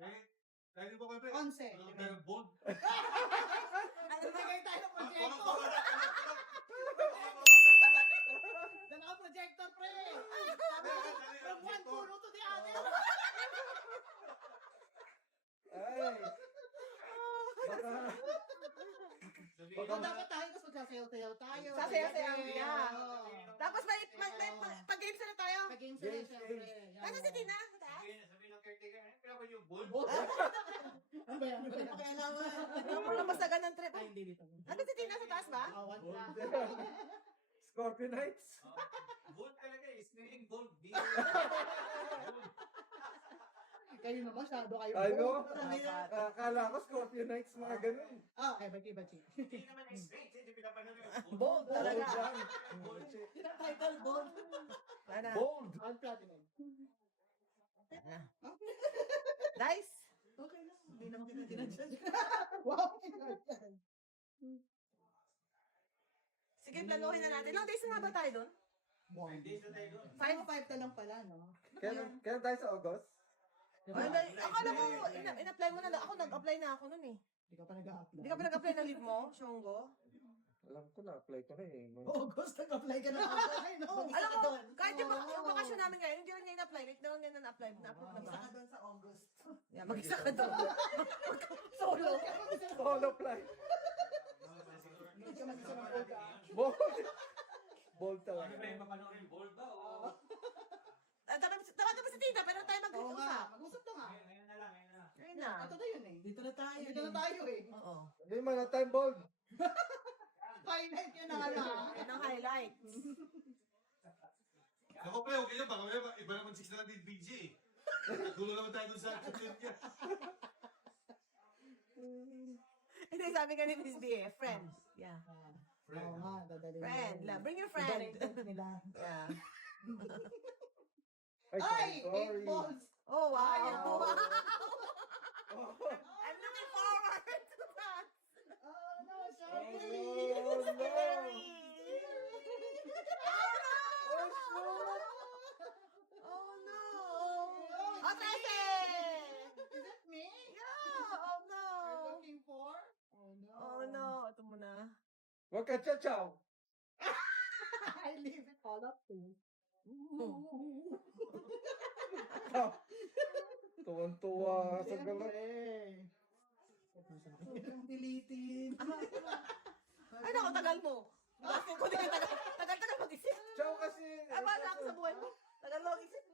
Tayo ba kayo? 11. Bold. Nagay tayo ng projector. Dala ka projector, pre. From one puro to the other. Ay. Baka... Dapat tayo kasi magsasayaw-sayaw tayo. Sasayaw-sayaw niya. Oo. Tapos pag-games na tayo. Pag-games na syempre. Ano si Tina? Sabihin ng caretaker, kaya ba yung bold? Ano ba yan? Ano masagan ng trip? Ay, hindi dito. Ano si Tina sa taas ba? Awan na. Scorpio Knights. Bold talaga eh. Spelling bold. Kayo na masyado kayo. Ano? Akala ko Scorpio Knights mga ganun. Ah, okay, bachi. Hindi naman straight. Hindi pinapanood yung Bold talaga. Bold. Title bold. Ano? Bold. On platinum. Dice? Okay lang. Hindi naman kita dinadjudge. Wow. Sige, planuhin na natin. Ilang days na nga ba tayo doon? Hindi sa tayo doon. 5 na lang pala, no? Kailan tayo sa August? Akala ko, in-apply mo na. Ako nag-apply na ako nun eh. Hindi ka pa nag-a-apply. Hindi ka pa nag-apply ng leave mo, Shongo? Alam ko na, apply ko na eh. August, nag-apply ka na. Ay, no. Alam mo, kahit yung bakasyon namin ngayon, hindi lang niya in-apply. Late na lang niya na-apply. Na-approve na ba? Isa ka doon sa August. Yeah, mag-isa ka doon. Solo. Solo flight. Hindi ka mag-isa ng August. Bold. Bold Ano talaga. ba yung papanoorin? Bold ba? O? Tawag ka ba si Tita? Pero tayo Oo nga, mag-usap. mag-usap na nga. Ngayon na lang. Ayun na. Ito na yun eh. Dito na tayo eh. Oo. Hindi man na time bold. Finite yun na nga na. Yan ang highlights. Ako pa, okay lang. Baka iba naman 6 na lang din BJ eh. Gulo naman tayo dun sa tutorial niya. Hindi, sabi ka ni Miss B eh. Friends. Yeah. Oo nga, dadalhin. Friend. Bring your friend. Nila. Yeah. Ay, 8 sorry. balls. Oh, wow. Ay, Wow. Oh, I'm looking forward to that. Oh no, sorry. no. Scary. Oh no. Oh, Tete. Is that me? Yeah. Oh no. You're looking for? Oh no. Oh no. Ito muna. Huwag ka chachaw. I leave it all up to you. Tuwan-tuwa sa galat. Dilitin. Ay, naku, tagal mo. Bakit ko din tagal mag-isip. Chow kasi. Ay, bahala ako sa buhay mo. Tagal mo mag-isip.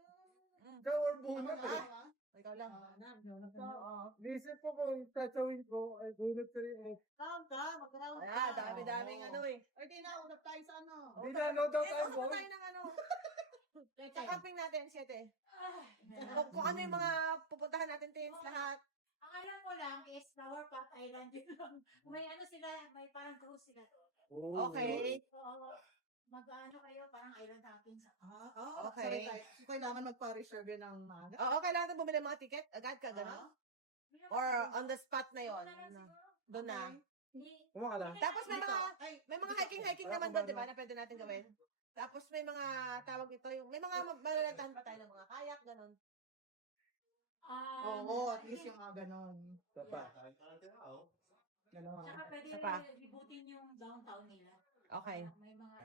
Chow or bunot eh. Ikaw lang. Nisip ko kung chachawin ko, ay bunot ka rin eh. Mag-round ka. Ayan, dami-daming ano eh. Ay, di na, usap tayo sa ano. Di na, no daw time Usap bold. tayo ng ano. Sa camping natin, 7. Kung ano yung mga pupuntahan natin, Tins, lahat. Ang alam ko lang is Flower Pot Island yun lang. May ano sila, may parang cruise sila doon. Oh. Okay. So, mag-ano kayo, parang island hopping sa... Okay. Sorry, tayo. Kailangan magpa-reserve yun ng maaga. Oo, kailangan natin bumili ng mga ticket. Agad ka, gano'n? Or on the spot na yon. Doon na. Hindi. Kumaka lang. Tapos Ay, may mga hiking naman doon, di ba, na pwede natin gawin. Tapos may mga tawag ito, may mga malalatahan pa tayo ng mga kayak, gano'n. oo, at least yung mga ganon. Isa pa. Dalawa. Tsaka pwede Isa pa. libutin yung downtown nila. Okay. May mga...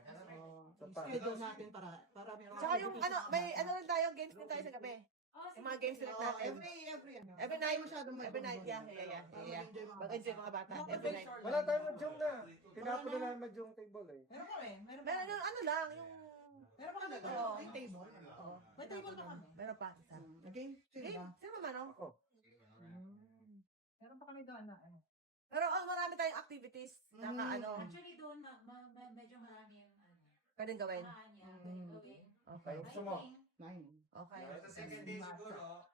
Isa pa. Schedule natin para meron. Tsaka yung ano, may ano rin tayo, games din tayo sa gabi. Yung mga games ulit natin. Every night masyadong Every night, yeah. Mag-enjoy mga bata. Every night. Wala tayong madyong na. Tinapon na lang madyong table eh. Meron kami. Meron ano lang, yung... Meron pa kami. Oo. May table. Oo. May table na kami. Meron pa. Isa. Okay? Sino Game? ba? Sino ba, no? Ako. Meron pa kami doon na Pero marami tayong activities. Naka ano, Actually doon, medyo marami yung ano. pwedeng gawin. Paraan niya. Gawin. Okay. Gusto mo? 9. Okay. Sa second day siguro,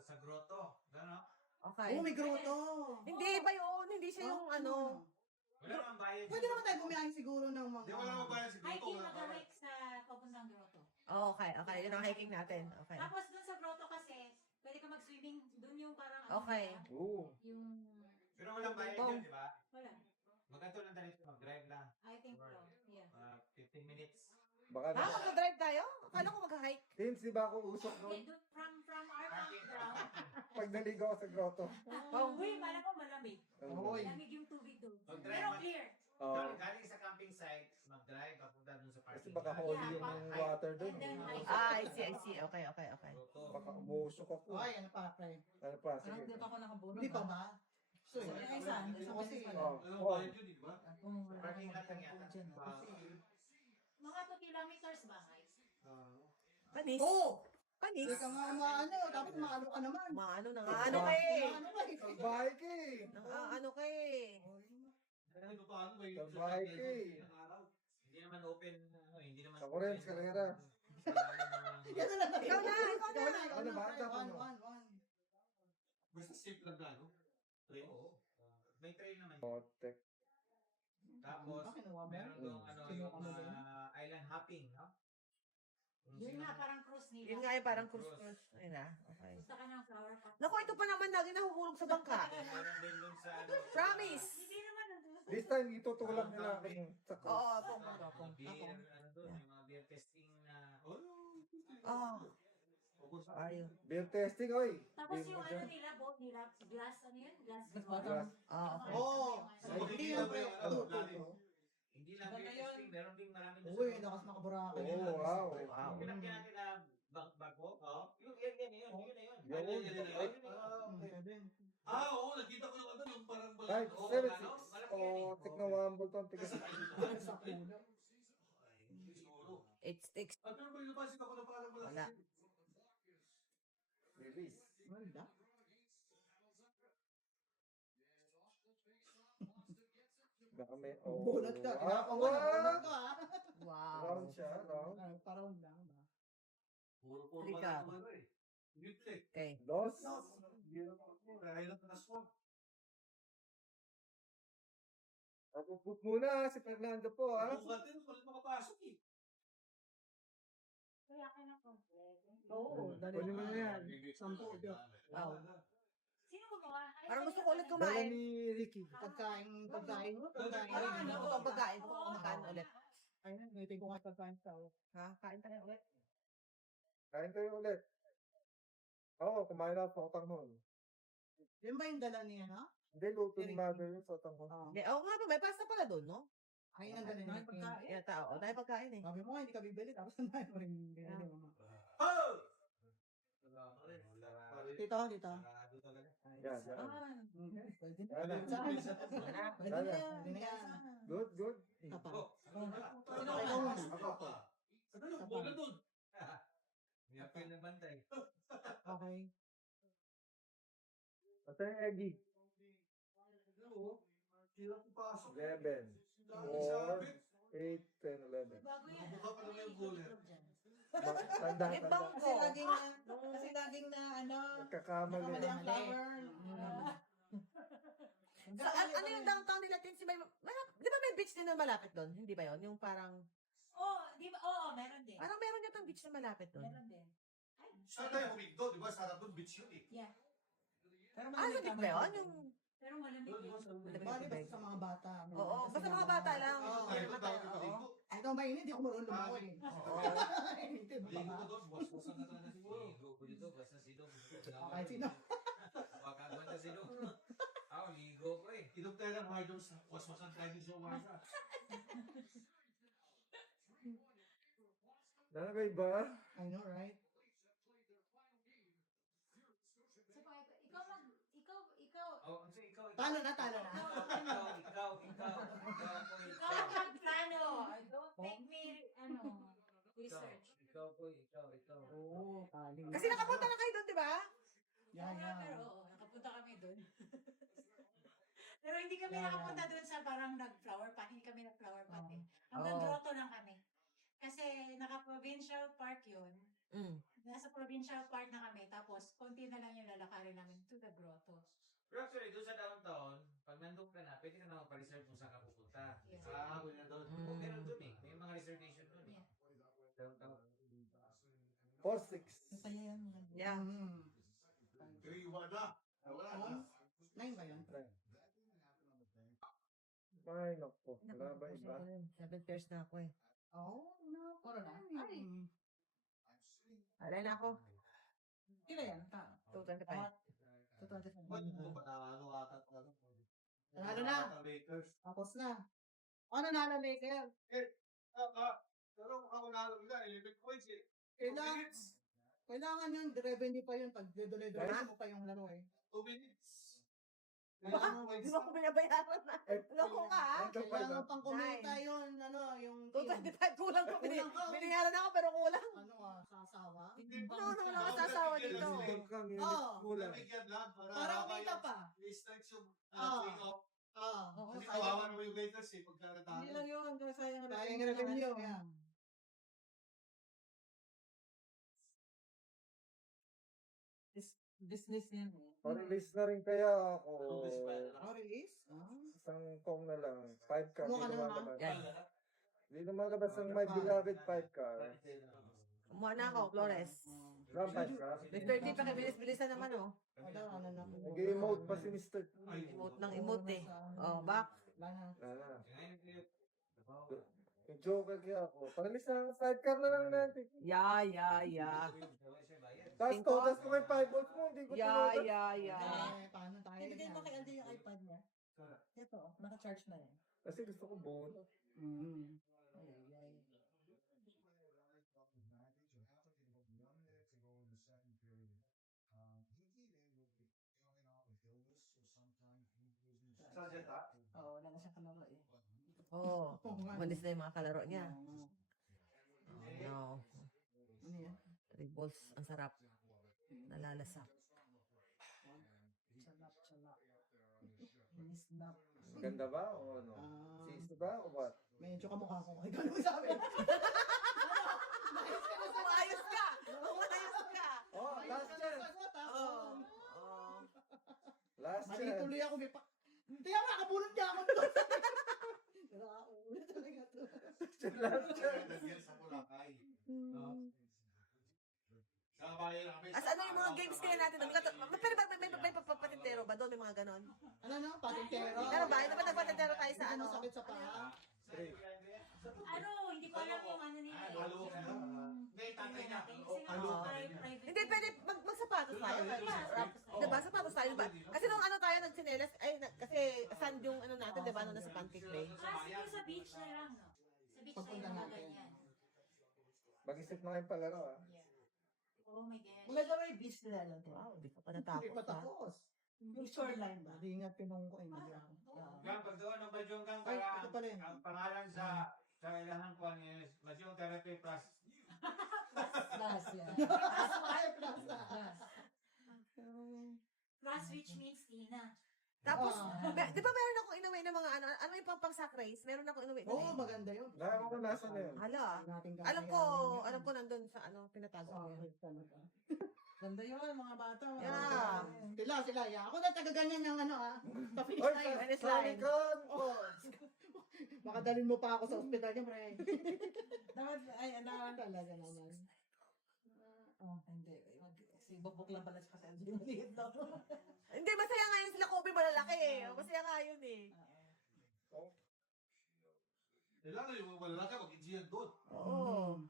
sa grotto. Gano'n? Okay. Oh, may grotto. Hindi ba yun? Hindi siya yung ano. Wala namang bayad. Pwede naman tayo bumiyahin siguro ng mga... Hindi, wala namang bayad sa grotto. Hiking, Wala bayad. mag-hike sa papuntang grotto. Okay. Yun ang hiking natin. Okay. Tapos doon sa grotto kasi, pwede ka mag-swimming. Doon yung parang... Okay. Oo. Yung... Pero walang bayad yun, di ba? Wala. Magkanto lang tayo mag-drive lang. I think so. Yeah. 15 minutes. Baka Ah, na. mag-drive tayo? Akala ko mag-hike. Teams, di ba ako usok Okay, nun? from our campground, Pag naligo ako sa grotto. Uy, malam ko malamig. Uy. Lamig yung tubig doon. Mag-drive Pero man. clear. Oo. Galing sa camping site, mag-drive, papunta dun sa Kasi parking baka lot. holy yung water doon. And then, I see. Okay. Baka umusok ako. Ay, ano pa, pre? Ano pa? Sige. Hindi pa ako nakabulog. Hindi pa ba? So, Ay, saan? gusto kasi. Oh. Ano Oh. ba yun, di ba? Parking lot lang yata. mga 2 kilometers ba, guys? Panis. Oo! Panis. Hindi ka nga maano, dapat maano ka naman. Maano na nga. Ano ka eh. Maano ka eh. Bahay ka eh. Ano ka eh. Ano ba paano ba Sa bahay ka eh. Hindi naman open, hindi naman. Ako rin, eskalera. Yan na lang. Ikaw na. Ano ba? pre. Tapos One, mo. one, one. Basta safe lang na, no? Train? Oo. May train naman. Motek. Tapos, Ah, kinuha mo? meron doon ano, Kinuha yung mo ba yun? island hopping, no? Yung Yun sino- nga, parang cruise nila. Yun nga yung parang cruise. Ayun na. Okay. Punta ka ng flower pot. Naku, ito pa naman lagi nahuhulog sa bangka. Meron din dun sa ano. Promise. Hindi naman nandun. This time, itutulak nila ako sa cruise. Oo, Beer, ano doon, yung mga beer testing na. Oh. Are you? Beer testing, oy. Tapos Beer yung mo ano dyan. nila, boat nila, glass, ano yun? Glass Glass water. bottom. Okay. Oo. So, Hindi yan, pre. ano, Ano? hindi lang beer testing, meron din maraming Uy, lakas makaburaka. Oh, wow. Wow. Pinakyan natin na bago. Yung yan, yun na yun. Yun. Oo, nakita ko naman doon yung parang Kahit 7-6. O, tignan mo ang bultong tigas. Sa puno. It sticks. At pero may lupasin ako na parang malaki. Wala. Release. Wala. Baka may... Oh, Bunot ka. wow. Tinapang ko na. Bunot ka, ha? Wow. Round siya, round. Parang lang ba? Puro Trika. ano eh. Litre. Okay. Dos. Kahilap na swamp. Puput muna si Fernando po, ha? Bukatin, walang makapasok eh. Kaya ka na complete. Oo, dali Kunin mo na yan. Sampo. Wow. Sino gumawa? Ay, Parang gusto ko ulit Dala kumain. ni Ricky. Pagkain. Parang ano ko pang pagkain. Gusto ko kumakain ulit. Ayun, ngaytin ko nga pagkain sa Ha? Kain tayo ulit. Kain tayo ulit. Oo, kumain na sa utanghon. Yan ba yung dala niya, ha? Hindi, luto ni mother yung sa utanghon. Oo nga ba, may pasta pala doon, no? Ayun ang dala niya. Pagkain. Yan, tao. Tayo pagkain eh. Sabi mo nga, hindi ka bibili. Tapos ang dahil mo rin binili mo. Oh! Tito, tito. Sarado talaga. Yan, yan. Pwede na. Yan na. Pwede na yan. Pwede na yan. Good, good. Tapa. Sino Ikaw ka? muna. Ako pa. Ano yung bola doon? May apel na bantay. Okay. Ate Eggy. Hirap pasok. 11, 4, 8, 10, 11. Bago yan. Buka pa naman yung bola. Tanda, Eh, tanda. bangko. Kasi laging na, ano, Nagkakamali. nakamali ang flower. Ano yung downtown nila, Tinsi? Di ba may beach din na malapit doon? Hindi ba yun? Yung parang, Oo, di ba? Oo, meron din. parang meron yatang beach na malapit doon. Meron din. Ay, Saan tayo huminto? Di ba? Sarap doon, beach yun eh. yeah. Pero Ah, sa beach ba yun? Yung, Pero malamig yun. Bali ba sa mga bata? oo, basta mga bata lang. Oo. Tayo doon, tayo doon, ligo. Ito ba yun? Hindi ako marunong lumawan eh. Oo. Hindi ba? Ligo ko doon, buwas-buwasan na talaga siguro. Ligo ko dito, basta silong. Okay, sino? Wakagwanta silong. Ako, ligo ko eh. Inom tayo ng hard dose, buwas-buwasan tayo din sa wasa. Ano ba iba? I know, right? So, ikaw mag, ikaw, Oh, kasi ikaw. Talo na, talo na. Ikaw po, ikaw ikaw. ang magplano. Don't make me, research. Ikaw po, ikaw. Oo, kaling. Kasi nakapunta na kayo doon, di ba? Yan, yan. Pero oo, nakapunta kami doon. Pero hindi kami Yeah. nakapunta doon sa parang nag-flower pot. Hindi kami nag-flower pot eh. Hanggang Oh. grotto lang kami. Kasi naka-provincial park yun. Mm. Nasa provincial park na kami. Tapos, konti na lang yung lalakarin namin to the grotto. Pero actually, doon sa downtown, pag nandun ka na, pwede ka na magpa-reserve kung saan ka pupunta. Yeah. Ah, wala doon. Oh, meron doon eh. May mga reservation doon eh. Downtown. 4-6. Masaya yan. Yeah. Mm. 3-1 na. Wala na. 9 ba yun? Ay, naku. Wala ba iba? 7 pairs na ako eh. Oo, no. Puro na. Ay. Alay na ako. Kila yan? 225. 25. Ba't mo ba na ano ata? Nanalo na. Lakers. Tapos na. Ano nanalo, Lakers? Pero ako nalo nila, 11 points eh. Kailangan, 2 minutes. kailangan yun, revenue pa yun pag diretso mo pa yung laro eh. 2 minutes. Baka, di ba ko binabayaran na? Loko ka, ha? Kailangan pang kumita yun, ano, yung team. 225 kulang ko. Kulang ka. Binayaran ako pero kulang. Ano sasawa? No, masasawa dito. Kulang. Nabigyan lang Para kumita pa. I-start yung Oo. play-off. Oo. Kasi kawawa naman yung Lakers eh, pagka Hindi natalo. lang yun, kaya sayang Sayang yung revenue. Yan. Business yan eh. Pa-release na rin kaya ako. Oh, release? Isang kong na lang. 5 car. Kumuha ka Hindi na lumalabas. Yan. Hindi lumalabas ang may beloved 5 car. Kumuha na ako, Flores. Ram 5 car. May 30 pa bilis-bilisan naman, oh. Ano na po. Nag-emote pa si Mr. Emote ng emote, eh. Oh, back. Wala na. Ah. Yung Joker kaya ako. Pa-release na ang 5 car na lang natin. Yeah. Tapos todas ko may 5 volts mo. Hindi ko Yeah. Paano tayo? Hindi mo kay Aldi yung iPad niya. Ito, naka-charge na yan. Kasi gusto ko buo. Oo, wala na siya kalaro eh. Oh, malis na yung mga kalaro niya. No. Ano yan? 3 balls. Ang sarap. Nalalasap. Chalap. Minisnap. Ganda ba o ano? Sis ba o what? Medyo kamukha ko. Ay, gano'n sabi. Umayos ka! Oh, last chance! Oh. Last Mali chance! tuloy ako. Kaya makakabulot niya ako doon. Ulit talaga to. Last chance! Nagyan sa Boracay. Sa bayan namin. As ano yung mga games kaya natin? Pero ba may papatintero ba doon? May mga ganon? Ano, patintero? Pero ba? Ito ba nagpatintero tayo sa ano? Sakit sa paa? Ano, hindi ko alam yung ano nila. Halo. Hindi, tatay niya. Kasi private. Hindi, pwede magsapatos tayo. Diba? Sapatos tayo ba? Kasi nung ano tayo nagsinelas, kasi sand yung ano natin, diba? Nung nasa pancake bay. Siguro sa beach na lang, no? Sa beach na Papunta yung mga natin. ganyan. Mag-isip na kayong palaro ah. Oh my gosh. Maganda ba yung beach nila lang? Wow, di ka pa Hindi natapos pa ha. tapos. Yung shoreline ba? Hindi nga pinong ko. Hindi nga. Gang, pag doon ang Bajong Gang, Ay, ito pala yun. ang pangalan sa ilahan ko is Bajong Therapy Plus. Plus yan. Ay, plus na. Plus which means Tina. Tapos, di ba meron akong inuwi ng mga ano yung pang-sack race? Meron akong inuwi. Oo, maganda yun. Nakakanasan na yun. Hala. Nating Alam ko nandun sa ano, pinatago ko yun. Ganda yun, mga bata. Yeah. Sila. Yeah. Ako na taga-ganyan ng ano sa finish Oy, line. Finish sorry line. Con! Baka dalhin mo pa ako sa ospital niya, pre. Dapat, ay, Talaga naman. Oh, hindi. Si Bobok lang pala siya kasi Aldi maliit daw. Hindi, masaya nga yun sila Kobe malalaki eh. Masaya nga yun eh. Kailangan yung malalaki, mag-engineer doon. Oo.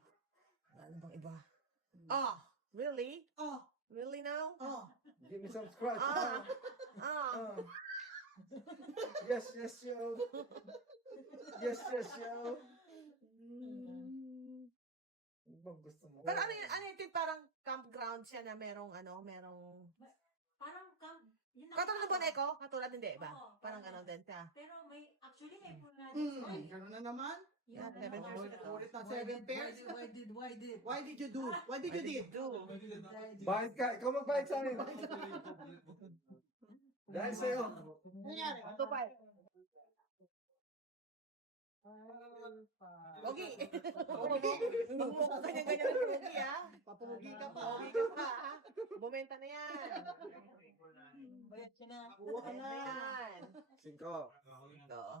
Ano bang iba? Oh, really? Oh, Really now? oh. Give me some scratch. Ah. Yes, yo. Yes, yo. Ano bang gusto mo? Pero ano yun, parang campground siya na merong Parang yun ang- katulad ng Boneco? Katulad hindi ba? Oo, Parang gano'n din siya. Pero actually may pool na Ay, gano'n na naman. Yeah, 7 years ago. Ulit na 7 pairs. Why did Why did you do? Why did you did? Bayad ka. Ikaw magbayad sa akin. Dahil sa'yo. Nangyari. Ito pa eh. Pogi. Ganyan-ganyan ang pogi ha. Papugi ka pa. Pogi ka pa ha. Bumenta na yan. Bayad siya na. Kuha ka Bumenta na. na yan. 5. Oo.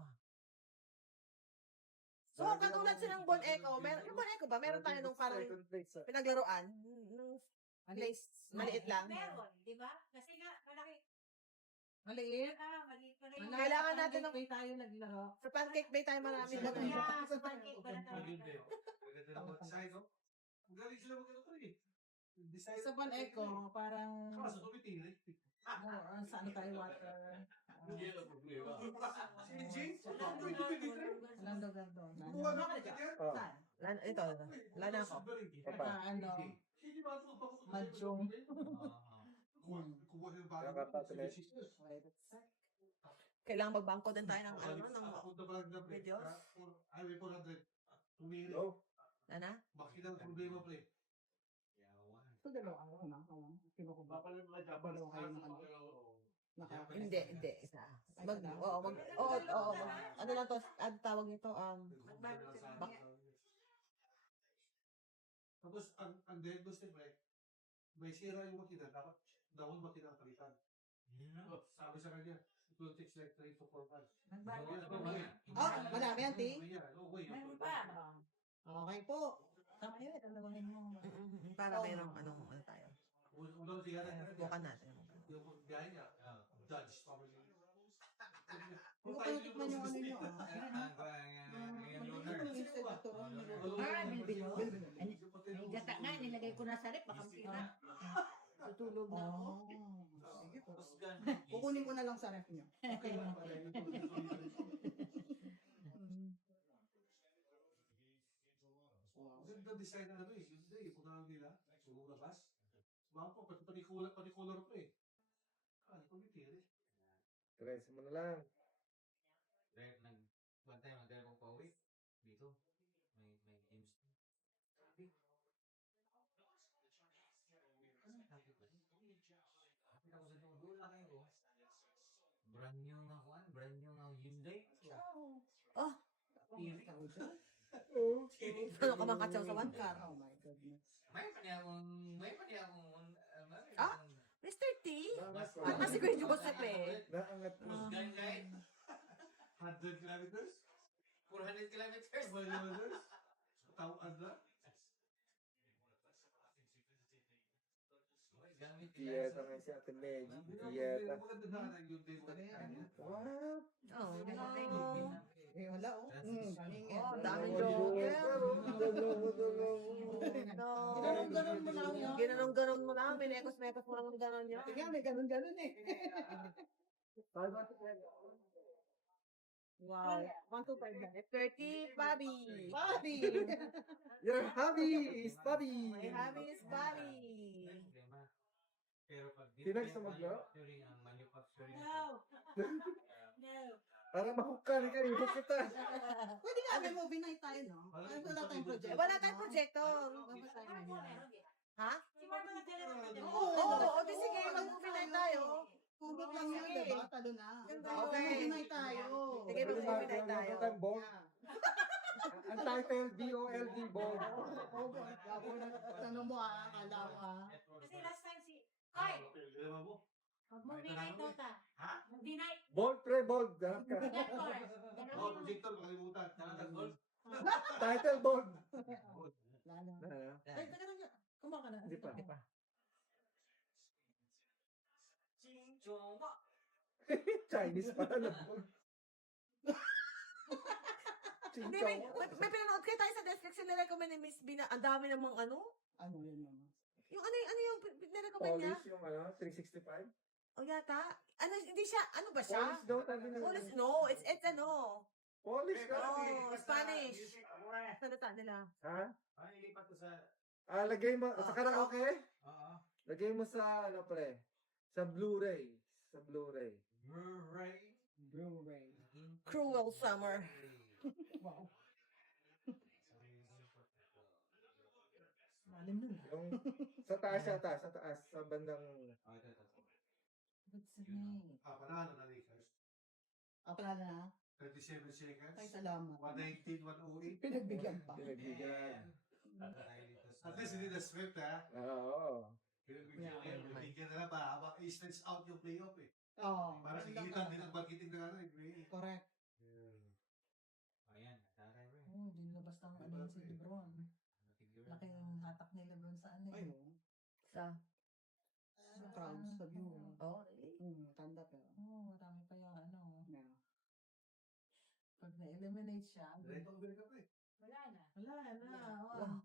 So, katulad silang Bon Echo, yung Bon Echo ba, meron tayo nung parang Second place. pinaglaruan, nung place, maliit lang. Meron, di ba? Kasi nga, malaki. Maliit. Maliit pa rin. Kailangan natin ng- May tayo naglaro. Sa pancake bay tayo marami. Sa pancake. Yeah, sa pancake ba na Maganda. Maganda na mag-design, no? Magaling sila mag-ano eh. Design. Sa Bon Echo, parang Kaso tumitingin eh. sa ano tayo, water. Hindi yan ang problema. Si Jing, Orlando Gardon. Buwan na ka yan. Saan? Ito. Lana ako. Ano? Madyong. Kumuha ng bagay. Nakakatuloy. Wait a sec. Kailangan magbangko din tayo ng ano, ng Punta pa lang na pre. videos. Highway 400. Tumiri. Go. Lana? Bakit ang problema pre? Ito dalawa ako na. Kinukuba. Dalawa kayo na ano. Hindi. Isa. Ano lang to, ang tawag nito, Tapos, ang diagnose ni pre, may sira yung makina. Dapat dahon makina ang palitan. Sabi sa kanya, it will take like 3 to 4 months. Marami yan, Ting. No way. Okay po. Tama yun, dalawangin mo. para mayroong ano tayo. Unang siya Bukan natin. yung gaya niya, judge probably. Kung kayo tikman yung ano nyo, May gata nga, nilagay ko na sa rep, baka pira. Tutulog na ako. Sige po. Kukunin ko na lang sa ref nyo. Okay lang pala. Ganda design na ano eh. Ganda eh. Punahan nila. Siguro labas. Mga po, pati color pa eh. Ito may tiri. Tres mo na lang. Bantay, magdala kong pauwi. Dito. May games. Sabi. Sabi ko. Sabi ako sa dulo lang kayo. Brand new na kuan. Brand new na Hyundai. Oh. Tiri. Ano ka makatsaw sa one car? Oh my goodness. May pa niya akong, Ah? Mr. T? At kasi ko yung Joseph eh. Naangat mo. Musgan guys. 100 kilometers? 400 kilometers. 5 kilometers? Tawad na? Gamit Tiyata nga si Ate Maggie. Tiyata. Maganda na ang Hyundai. What? Oh, hello. Eh, wala oh. Kaningin. Oh, daming joker. Ganun-ganun mo lang yun. Ginanong-ganon mo na. Minekos-mekos mo lang ang ganon yun. Sige, may ganun-ganun eh. Wow. 1, 2, 5 na. 30, Bobby. Bobby! Your hobby is Bobby. My hobby is Bobby. Pero pag Sino gusto maglaro? manufacturing ang manufacturing. No. No. Para mahukan ka, ihok kita. Pwede nga, may movie night tayo, no? Ay, wala tayong project. Wala tayong projector. Ha? Si Marco nagdala ng project. Oo, di sige, mag-movie night tayo. Hugot lang yun, diba? Talo na. Okay. Movie night tayo. Sige, mag-movie night tayo. Ang title, B-O-L-D, Bold. Tanong mo akala mo Kasi last time si... Ay! Alam mo? Movie night tota. Ha? Movie night. Bold, pre, bold. Ganap ka. Of course. Oh, projector, makalimutan. Nakatagol. Title, bold. Lalo. Ay, teka lang. Kumaka na. Hindi pa. Chingchong. Chinese pa na. Hindi, may pinanood kayo tayo sa Netflix yung nirecommend ni Miss B na ang dami namang ano. Ano yun naman? Yung ano yung nirecommend niya? Polish yung 365. O yata. Ano, hindi siya, ano ba siya? Polish daw, sabi na. Polish, no. It's ano. Polish ka. Oh, Spanish. Salita nila. Ha? Ano ilipat ko sa... Lagay mo, sa karaoke? Oo. Lagay mo sa, ano pre? Sa Blu-ray. Sa Blu-ray. Blu-ray. Blu-ray. Cruel Summer. Wow. Malim nun. Yung, sa taas yata, sa taas, sa bandang... Oh, ito. Good sa me. Panalo na Lakers. Ako na. 37 seconds. Ay, salamat. 119, 108. Pinagbigyan pa. Pinagbigyan. At least hindi na swept ha. Oo. Bigyan na lang ba? Habang i-stretch out yung playoff eh. Oo. Para kikitan din ang marketing na ano eh. Correct. Ayan, taray rin. Oh, dinlabas ng ano yun si Lebron. Laki yung hatak ni Lebron sa ano. Ay, Sa? Sa crowds, sa view. Oh, really? Tanda pa. Marami pa yung ano. Yeah. Pag na-eliminate siya. Direktong bili ka pa eh. Wala na. Wala na. Wow.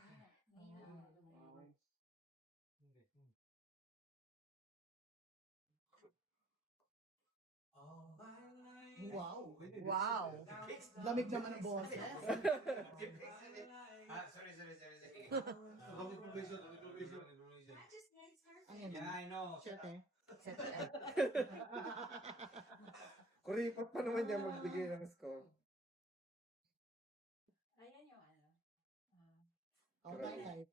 Ayan. Wow. Lamig naman ang boses. Sorry. Long information. Ayan. Yeah, I know. Shit eh. Kuripot pa naman niya magbigay ng score. Ayan yung ano. Oh, type.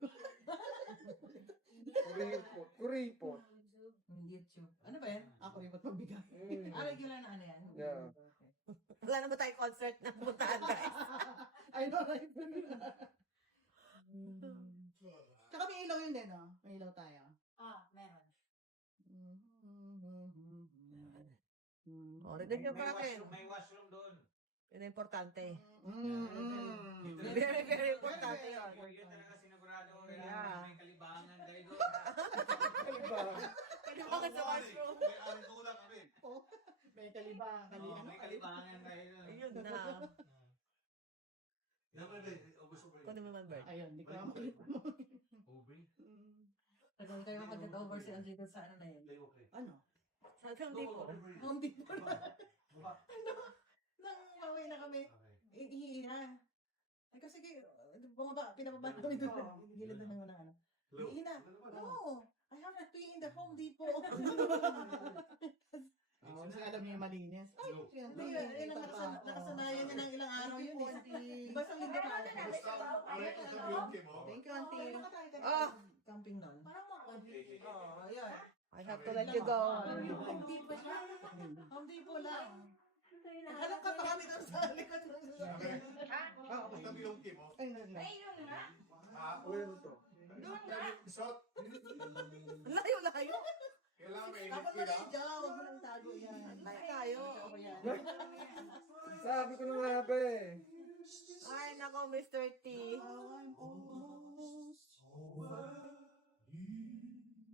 Kuripot. YouTube. Ano ba yan? Ako rin magbigay. Regular na ano yan? Yeah. Wala naman tayong concert na puntahan, guys. I know, right? Tsaka may ilaw yun din, no? May ilaw tayo. Meron. O, rin yung akin. May washroom doon. Yun ang importante. Mm. Very, very importante yun. Yun talaga sinigurado. Yeah. Kailangan may kalibangan kayo doon. Pwede mo ka sa washroom. May aring kulang kami. May kalibang, Oo, may kalibangan kayo doon. Ayun na. Yan ba, ubus ko Kunin mo man, Bert. Ayun, di ko na makita mo. Aubrey? Tagal tayo makag-over si Angelica sa ano na yun. Play okay. Ano? Sa Home Depot. Home Depot na. Nang mauwi na kami, Okay. ihina. Ay kasi pinababa kami doon. Gilid na naman ano. Ihina. No, I have to pee in the Home Depot. Oh, kasi alam niyo yung malinis. Ay, Hindi, yun ang nakasanayan niya ng ilang araw yun eh. Diba sa linggo na? Thank you, auntie. Ah! Camping nun. Parang mo. Oh, ayun. I have to let you go. Hindi pa siya. Home Depot lang. Ito yun Ano ka pa kami doon sa likod ng sasakyan? Tabi yung Kim, oh. Ay, nalala. Ay, yun nga. Well, to. Doon nga. Layo-layo. Kailangan may Tapos mo na yung jaw, huwag mo nang tago yan. Layo. Ako yan. Sabi ko na nga ba eh. Ay, nako, Mr. T.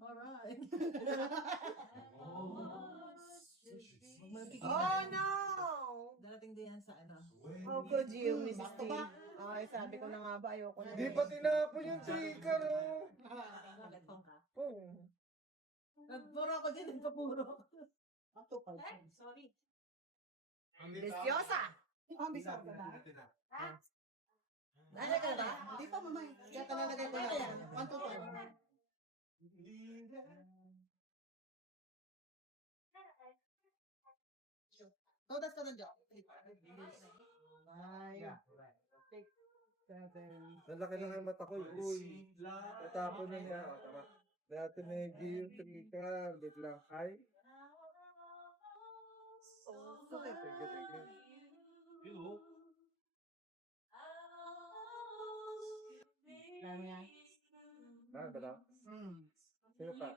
Alright. Huwag mo nang tigil. Oh, no! Darating din yan sa ano. How could you, Mrs. T? Ay, sabi ko na nga ba, ayoko na. Di pa tinapon yung trigger, oh. Nagpong ka. Oh. Nagpuro ako dyan, nagpapuro. Ato pa. Ay, sorry. Deliciosa! Ang bisa ka na. Nalagay ka na ba? Hindi pa, mamay. Kaya talalagay ko na. 1, 2, 5. Todas ka ng jaw. 5, 6, 7. Nalaki na nga yung mata ko, uy. Natapon na niya. O, tama. Dati medyo yung trigger, biglang high. Sige. You know, Dami yan. Ah, bala. Sino pa?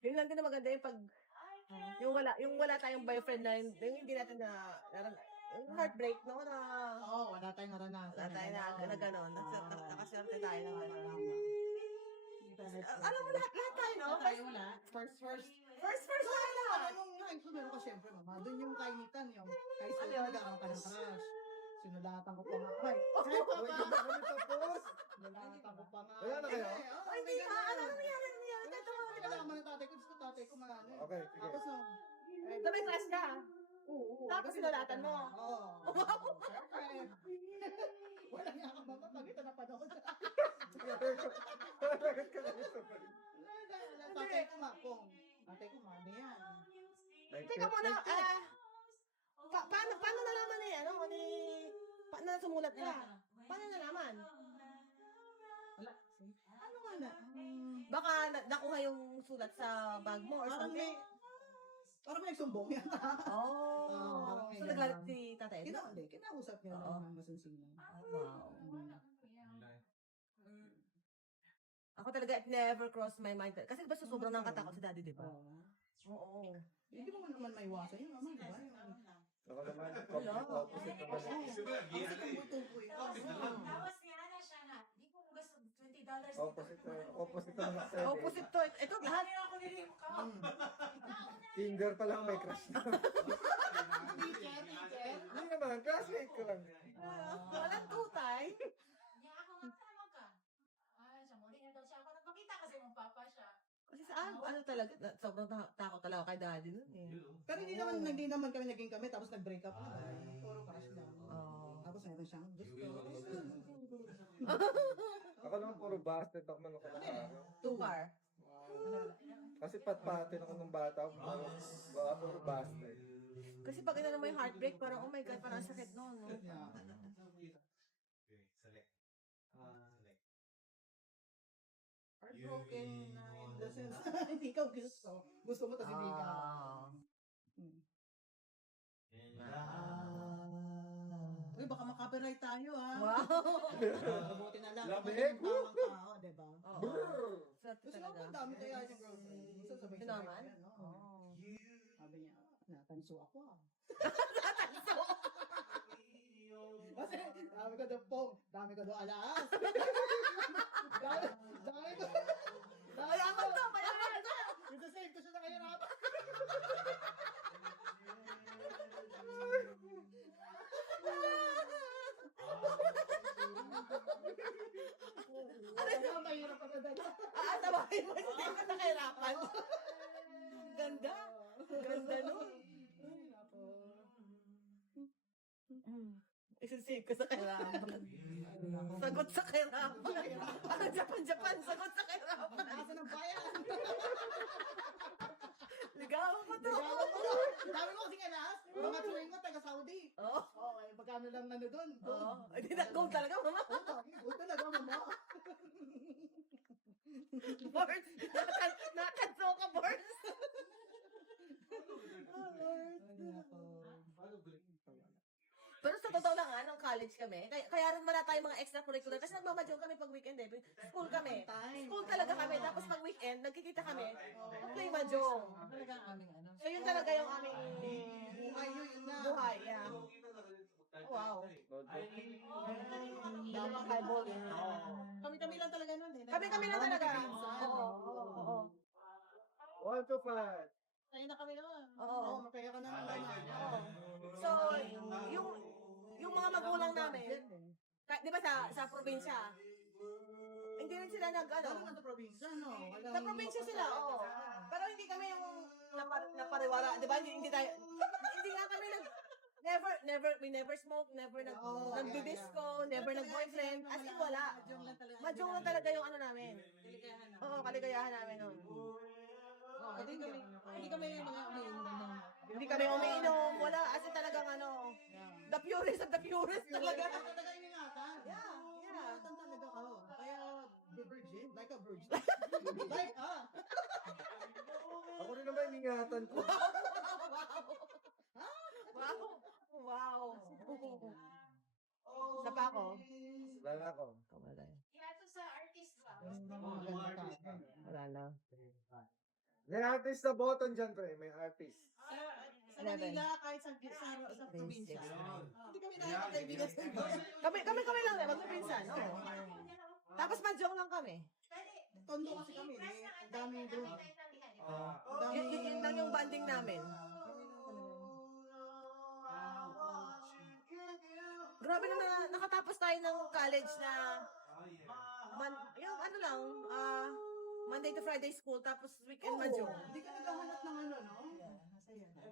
Yun lang din na maganda yung pag yung wala tayong boyfriend na yung hindi natin na yung heartbreak no na Oo, wala tayong naranasan. wala tayo na gano'n. Nakaswerte tayo na alam mo lahat tayo no? Tayo wala. First. First tayo na. Nung high school, meron ka syempre, mama. Doon yung kainitan, yung high school, nagkaroon ka ng crush. Sinulatan ko pa nga. Ay, Uy, hindi ba kami tapos? sinulatan ko pa nga. Wala na kayo? Ay, hindi na. Ano nangyari? Ito mo. Kinalaman ng tatay ko. Gusto tatay ko mga ano. Okay, sige. Tapos nung, Ito may crush ka. oo. Tapos sinulatan mo. Oo. Syempre. Wala nga ka mama. Pagkita na panahon. Bakit ka na ito? Tatay ko nga po. Tatay ko, mami yan. Teka muna. Paano nalaman ni ano? Paano sumulat ka? Paano nalaman? Wala. Ano nga na? Baka nakuha yung sulat sa bag mo or Parang may, something. parang may sumbong yan. Oh. parang may So naglalat ganun. si tatay. Kinausap niya Oo. lang ng masinsinan. Wow. Ako talaga, it never crossed my mind. Kasi basta sobrang nakatakot si daddy, di ba? Oo. Hindi mo naman maiwasan yun, mama, di ba? Ako naman, opposite naman. Tapos nga na siya nga. Di ko mo gusto $20. Opposite naman ako sa'yo. Opposite to. Ito lahat. Ano ako nilim ka? Tinder pa lang may crush na. Teacher. Hindi naman, classmate ko lang. Walang tutay. Niya ako nga ano talaga, sobrang takot talaga kay daddy nun eh. Pero hindi naman kami naging kami, tapos nag-break up na. Puro crush lang. Tapos meron siyang gusto. Ako naman puro basket ako man ako nakaraw. 2 car. Kasi patpatin ako nung bata ako. Baka puro basket. Kasi pag inano mo yung heartbreak, parang oh my God, parang ang sakit nun. No? Heartbroken na in the sense hindi ka gusto. Gusto mo, tapos hindi ka. Uy, baka makapiright tayo, ha? Wow! Mabuti na lang. Labi. Kapag yung tamang tao, diba? Oo. Swerte Gusto talaga. mo, ang dami kaya yung girlfriend. Minsan sabay-sabay Yun naman? pa yan, no? Sabi niya, natanso ako ah. Kasi dami ko daw pong, dami ko daw alas. dami ko. Mayaman to! Mayaman to! Ito save ko siya na kahirapan. Ano mahirap pa na dala? Sabahin mo, hindi ka nakahirapan. Ganda. Ganda nun. Isisave ka sa kahirapan. Sagot sa kahirapan. Parang Japan, sagot sa kahirapan. Asa ng bayan? Ligawan mo to. Nagawa ko to. Dami ko kasing alas. Mga tuwing ko, taga Saudi. Oo. Oo, eh, magkano lang ano doon? Oo. Hindi na gold talaga, mama. Oo, talaga, mama. Boris. Nakakadso ka, Boris. Pero sa totoo lang nung college kami, kaya rin wala tayong mga extracurricular kasi nagmamadyo kami pag weekend eh. School kami. School talaga kami. Tapos pag weekend, nagkikita kami. Play mahjong. Talaga ang aming ano. So yun talaga yung aming Buhay yun na. buhay. Yeah. Wow. Dalawang highball. Kami-kami lang talaga nun eh. Kami lang talaga. Oo. 1 to 5. Tayo na kami naman. Oo. Makaya ka na. So, yung mga magulang namin, di ba sa probinsya, hindi rin sila Lalo na sa probinsya, no? Walang- Sa probinsya sila, oo. Pero hindi kami yung napariwara, di ba? Hindi tayo, hindi nga kami we never smoke, never nagdi-disco, never nag-boyfriend, as in wala. Mahjong lang talaga yung ano namin. Oo, kaligayahan namin nun. Hindi kami mga umiinom. Hindi kami umiinom, wala, as in talagang ano, the purest of the purest talaga. Talaga iningatan. Yeah. Iningatan talaga ako. Kaya, the virgin, like a virgin. Like, Ako rin naman iningatan ko. Wow. Sa pa ako? Wala ako. Yato sa artist ba? Wala na. May artist na button dyan, pre. May artist. Sa Manila, kahit sa probinsya. Hindi kami nakakaibigan sa Kami lang, magpapinsan. Oo. Tapos mahjong lang kami. tondo kasi kami, eh. Ang dami doon. Yun lang yung banding namin. Grabe na nakatapos tayo ng college na yung ano lang, Monday to Friday school, tapos weekend mahjong. Hindi ka naghahanap ng ano, no?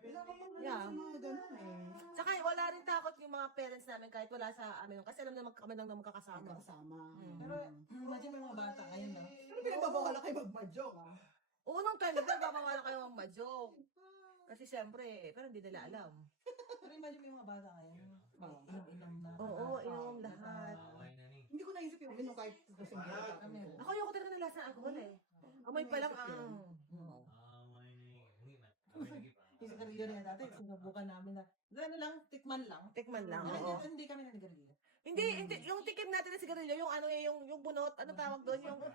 Wala ka pang Yeah. sa mga ganun, eh. Tsaka wala rin takot yung mga parents namin kahit wala sa amin. Kasi alam naman kami lang na magkakasama. Kasama. Pero, imagine may mga bata, ayun na. Pero pinagbabawala kayo mag-mahjong, ah. Unang time na babawala kayo ng mahjong. Kasi siyempre, pero hindi nila alam. Pero imagine may mga bata ngayon. Inom-inom na. Oo, inom lahat. Hindi ko naisip yung inom kahit kusing ka. Ako yung talaga ng lasa ng alcohol eh. Amoy pa lang Yung sigarilyo na yan dati, sinubukan namin na, ano lang, tikman lang. tikman lang. Pero Oo. hindi kami nanigarilyo. Hindi, yung tikim natin ng sigarilyo, yung ano yung bunot, ano tawag doon, yung lang.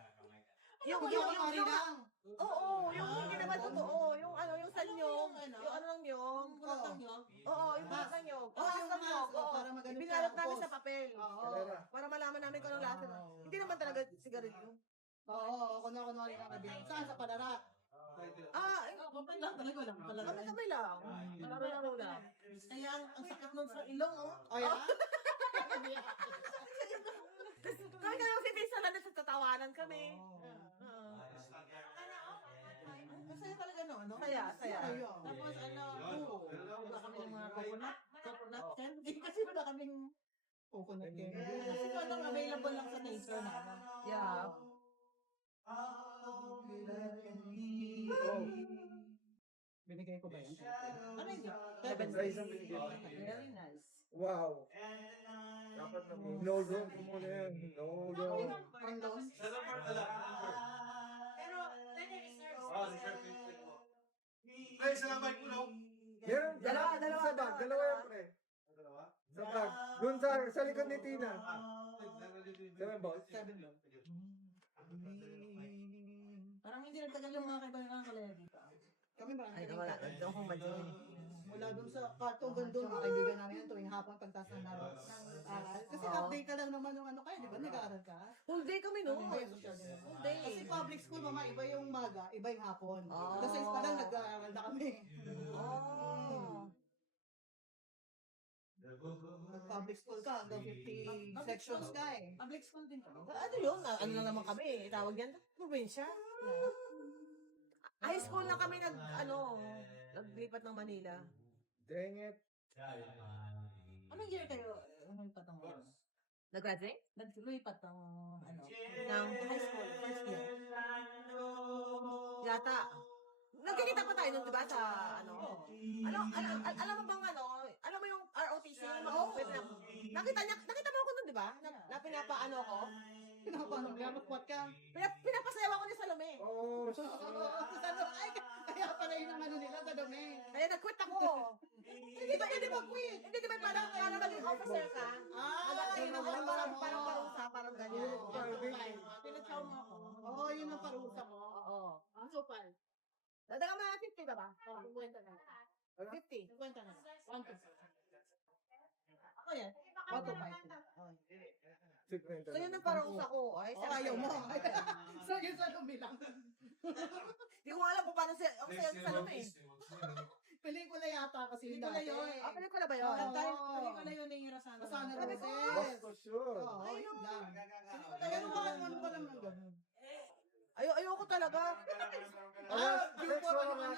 oo, yung hindi naman totoo, yung ano, yung sanyog, Ano? yung ano ng nyog. Kulat ng nyog. Oo, yung bunot ng nyog. Oo, yung yung ng nyog. mas, Oo. para magano siya, Binalot namin tapos. sa papel. Oo. Para malaman namin kung anong lasa. Hindi naman talaga sigarilyo. Oo, kunwari ka kabilang. Saan? Sa Padarat. Kapag lang talaga, walang talaga. Kamay lang. Marami lang. Kaya ang sakit nun sa ilong, oh. O yan? Kami kami si Pisa lang sa tatawanan kami. Masaya talaga no, ano? Saya, saya. Tapos wala kami ng mga coconut candy kasi wala kaming Coconut candy. kasi ano, available lang sa nature na ano. Yeah. Binigay ko ba yan? Ano hindi? Sa isang binigay mo. Very nice. Wow. Dapat na no-loan ko muna yan. No-loan. Ang loan? Pero Pwede reserve. reserve mo. Pre, isa lang bike mo, no? Meron, Dalawa. sa bag. Dalawa yan, pre. Dalawa? Sa bag. Doon sa likod ni Tina. Seven balls. 7 loan. Parang hindi nagtagal yung mga kaibigan ko dito. Kami marami Ay, kami wala. Doon kong badin. mula dun sa karton doon, mga kaibigan namin yun tuwing hapon pagtaas ng aral. Kasi update ka lang naman ng ano kayo, di ba? Nag-aaral ka? Full day kami noon. Iba yung social media. Full day. Kasi public school, mama, iba yung maga, iba yung hapon. Oh. Kasi pa lang nag-aaral na kami. Oh. Public school ka, hanggang 50 sections ka eh. Public school din kami. Ano yun? Ano na naman kami? Tawag yan? Probinsya? High school na kami naglipat ng Manila. Dang it. Anong year kayo? Anong patang mo? Nag-graduate? Nagluipat ng ano? Ng High school, first year. Yata. Nagkikita pa tayo nun, diba, sa alam mo bang alam mo yung ROTC? Nakita mo ako nun, diba? Na pinapaano ako? Paano, gamakwat ka? Pinapasayaw ako ni Salome. Oh, Ay, kaya pala yun ang ano nila, sa dumi. Kaya nag-quit ako. Hindi mag-quit. Hindi diba parang maging officer ka? Parang parusa, parang ganyan. Pinatsaw mo ako. Oo, yun ang parusa ko. Oo. Ang supal. Dadaga mga 50 ka ba? 50 na. 50. 50 na. 1 to 5. Ako yan. 1 to 5. So yun ang parusa ko. Ay, Oh, ayaw mo. So yun sa dumi lang. Hindi ko alam kung paano ang sayo ni Salome. Pelikula yata kasi yun Pelikula dati. yun. Pelikula ba yun? Oo. Pelikula yun ni Rosana. Rosana Sabi ko, Roses. for sure. Oo, yun lang. Pero ano pa lang ng ganun. Ayoko talaga. Sexual ka na.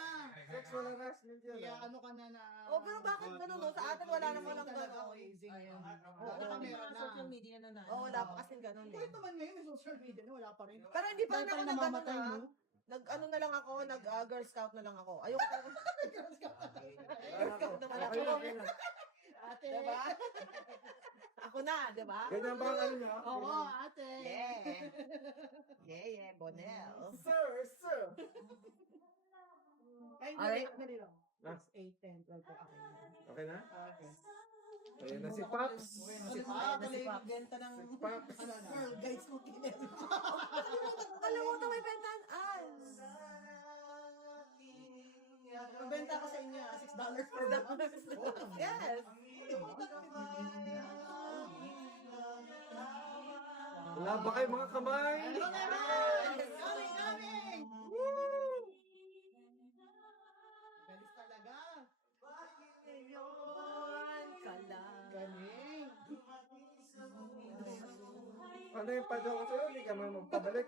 Sexual harassment yan. Kaya ano ka na na. Pero bakit ganun, no? Sa atin wala naman ang talaga gano'n. easy ngayon. Oo, Wala pa meron na. social media na na. Oo, dapat kasing ganun eh. Kahit naman ngayon may social media na wala pa rin. Pero hindi pa rin ako Dahil nag-ano namamatay na. mo. Nag-ano na lang ako, nag-girl scout na lang ako. Ayoko talaga. Girl scout naman ako. Ate. Diba? Ako na, diba? Ganyan ba ang ano niya? Oo, ate. Yeah, Bonel. Sir, sir. Ay, Alright. hindi lang. Last 8, 10, 12 pa ako. Okay na? Okay. Ayan na si Pops. Si Papa. Benta ng Si Pops. Ano na? Girl Guides ko kinel. Kalimutan may bentan. Benta ko sa inyo, $6 per box. Yes. Wala ba kayo mga kamay? Coming! Galis talaga. Ngayon ka lang. Galing. Ano yung padaw ko sa'yo? Hindi ka man magpabalik.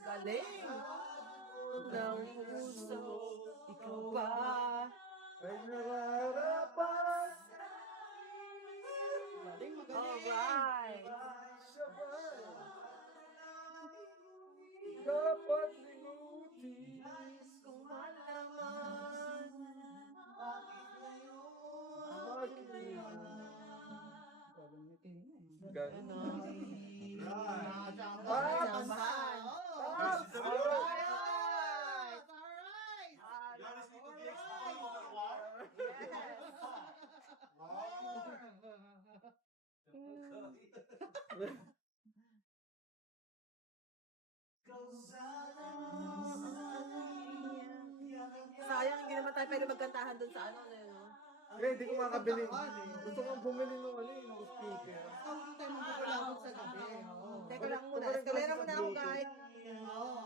Galing. Ng puso, ikaw ba? Ay nararapat. Galing, magaling. Alright. Siya ba? Dapat limutin. Kung malaman. Bakit? Galing na tingin. Ganun. Paps! Jamban. Pops! Alright! Sayang, hindi naman tayo pwede magkantahan dun sa ano na yun. No? Kaya hindi ko makabili. Gusto kong bumili ng ng speaker. Ang tayo magpapalabog sa gabi. Oo. Teka lang muna. Eskalera muna ako, guys. Oo.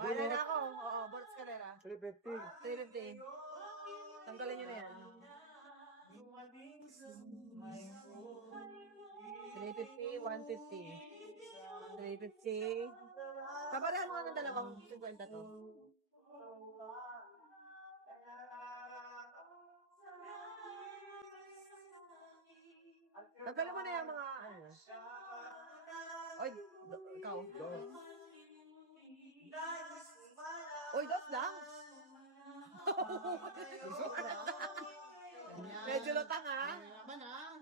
Wala na ako. Oo, bot eskalera. 350. 350. Tanggalin nyo na yan. 350, 150. 350. Kaparehan mo ng dalawang 50 to. Tanggalin mo na yung mga ano. Oy, ikaw. Oy, dos lang. Medyo lutang ha. Naman ah.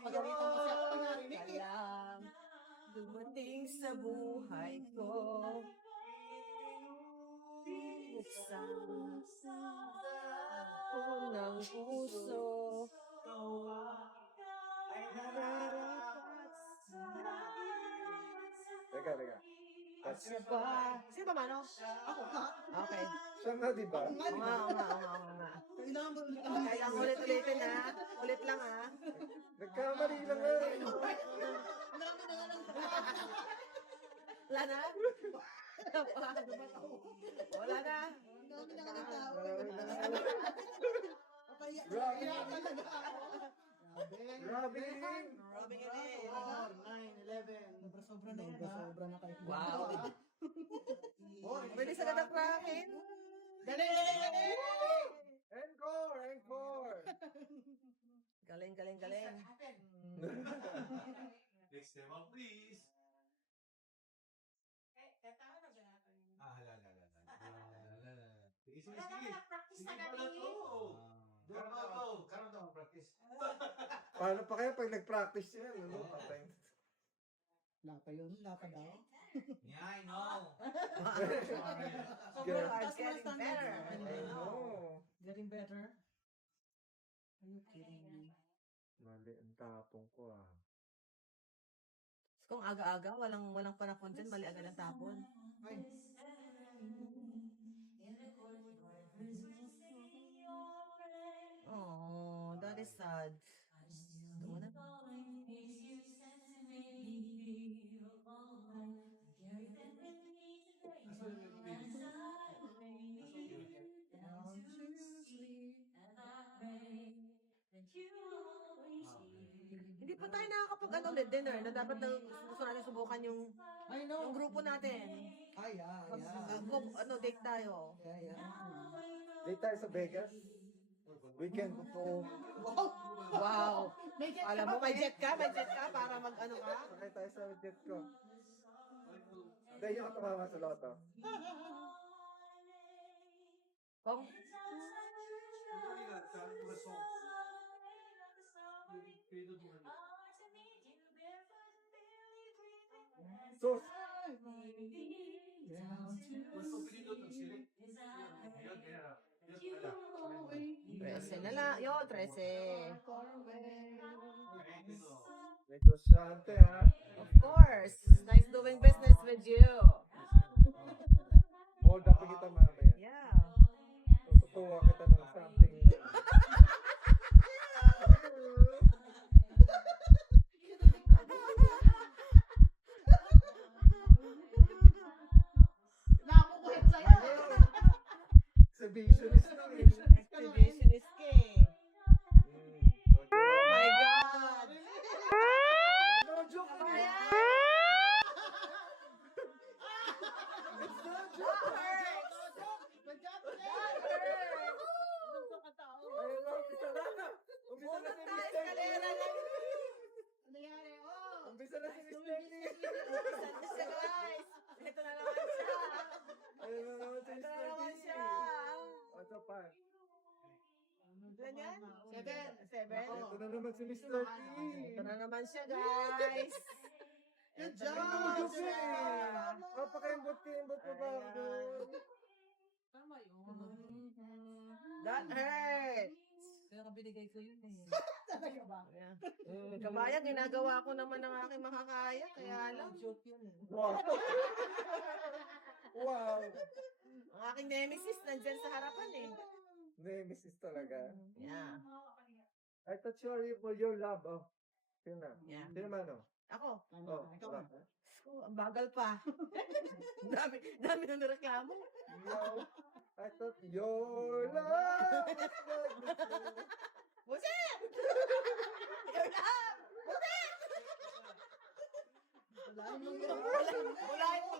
Pagalitan kasi ako pag narinig eh. Alam, dumating sa buhay ko. Buksan unang puso. Teka. Kasi ba? Sino ba mano? Ako ka? Okay. Siya nga, di ba? Oo nga. Kailangan mo Kailangan ulit-ulitin ha. Ulit lang ha. Nagkamali lang nga. Wala na? Wala na. Robin! Rubbing it in. 9-11. Sobra na yan. Sobra na kayo. Wow. Pwede sa gadang ramen. Encore! Galing. Next time out, please. Sige. Practice Sige na pala kami. to. Karoon daw practice. Paano pa kaya pag nag-practice yan? Ano? Patay. Lapa yun. Lapa daw. Yeah, I know. So we are getting better. I know. Getting better. Are you kidding me? Mali ang tapong ko ah. Kung aga-aga, walang panahon dyan, mali agad ang tapon. Ay. Oh, that is sad. Gusto mo na? Hindi pa tayo nakakapag dinner na dapat na gusto natin subukan yung I know. grupo natin. Ay, yeah. Date tayo. Yeah. Date tayo sa Vegas. Weekend to. Wow. May jet Alam mo, may jet ka para mag-ano ka? Sakay tayo sa jet ko. Hindi, yung tumama sa loto. Kung, Sus! Trece na lang. Yo, 13. Negosyante ha. Of course. Nice doing business with you. Hold up kita mamaya. Yeah. Tutuwa kita ng something. Nakukulit sa'yo. Exhibitionist lang eh. Exhibitionist ka eh. No Oh my God. joke. Ayan. It's no That joke. hurts. Ayun lang, umpisa na. Umpisa na si Miss Eskalera Jenny. lang. Nangyari, oh. Umpisa na si Miss Jenny. Saan siya, guys? Ito na naman siya. Ayun na naman si Ito Miss na naman Jenny. siya. O, ito pa. Ilan yan? 7? Ito na naman si Miss Turkey. Ito na naman siya, guys. Good Ito na job. naman Joke siya. eh. Papakaimbot-kaimbot mo ba ako? Tama yun. That hurt. Kaya ka binigay ko yun eh. Talaga ba? Yeah. Kabayan, ginagawa ko naman ng aking makakaya. Kaya lang, Joke yun eh. Wow. Wow. ang aking nemesis nandyan sa harapan eh. Nemesis talaga. Yeah. I thought sorry for your love. Oh. Sino na? Yeah. Sino man oh? Ako. Oh, Ikaw wala. na. Oh, ang bagal pa. dami na nireklamo. Yo, I thought your love. Buset! Your love! Wala yung Wala yung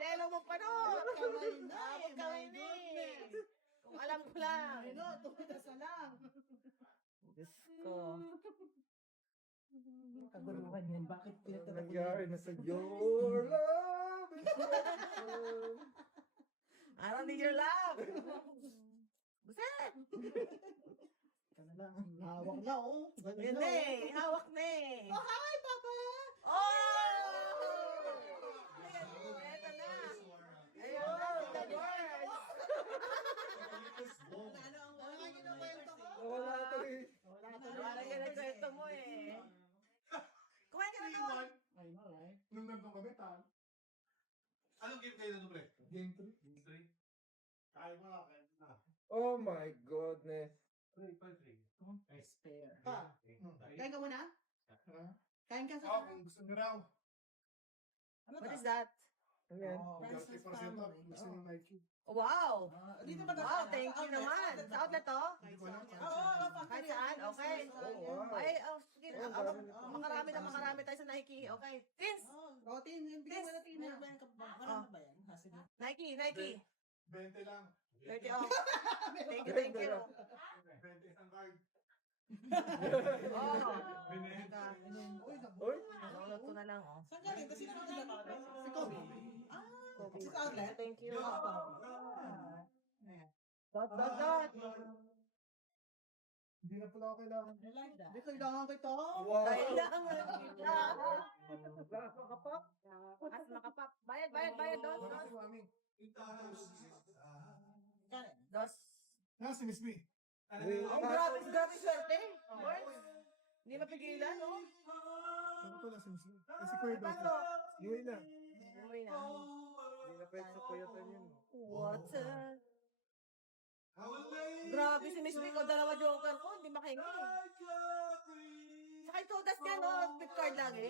to. Kaguruhan yan. Bakit Ano pinagtatapos nangyari na sa your love is special. I don't need your love. Buset! ka na lang? Hawak na, oh. Yun na eh. Hawak na eh. Oh, hi, Papa! Oh! Ayan, eto na. Ayun na, the words. Wala ka kinukwento ko? Wala tuloy. Wala ka Parang yan ang kwento mo eh. Kumain ka na naman. I know, right? Nung nandun kami, anong game kayo nandun, pre? Game 3. Game 3? Kaya mo na, kaya na. Oh my goodness. Pre, pre. Spare. Pa, kain ka muna? Kain ka sa... Oh, kung gusto nyo raw. Ano What to? is that? Ano yan? Friends and family. Gusto nyo Nike. Wow! Dito ba Wow, thank you naman. Sa outlet to? Hindi ko alam. Kahit saan? Okay. Oh, wow. Ay, sige. Oh, marami na Makarami tayo sa Nike. Okay. Vince! Oh, tin, yung bigyan mo na tin. Marami ba yan? Sige. Nike. 20 lang. 30 off. Thank you. 20 isang card. Oh. Binenta. Uy, Download ko na lang, oh. Saan galing? Kasi sino nila? Si Kobe. Kobe. Sa outlet? Thank you. Dot. Hindi na pala ako kailangan. I like that. Hindi kailangan ko ito. wow. Kailangan kita. Nakakapap. As makapap. Bayad, dos. Si Mami. Karen. Dos. Si Miss B. Oh, grabe swerte. Boys. Hindi mapigilan, no? Ano pala si Miss B? Si Kuya Paano? Yun na. Umuwi na. Hindi na pwede sa puyatan yun. What? Grabe si Miss Vico, dalawa joker ko, hindi makahingi. Saka ito, das niya, no? Flip card lagi.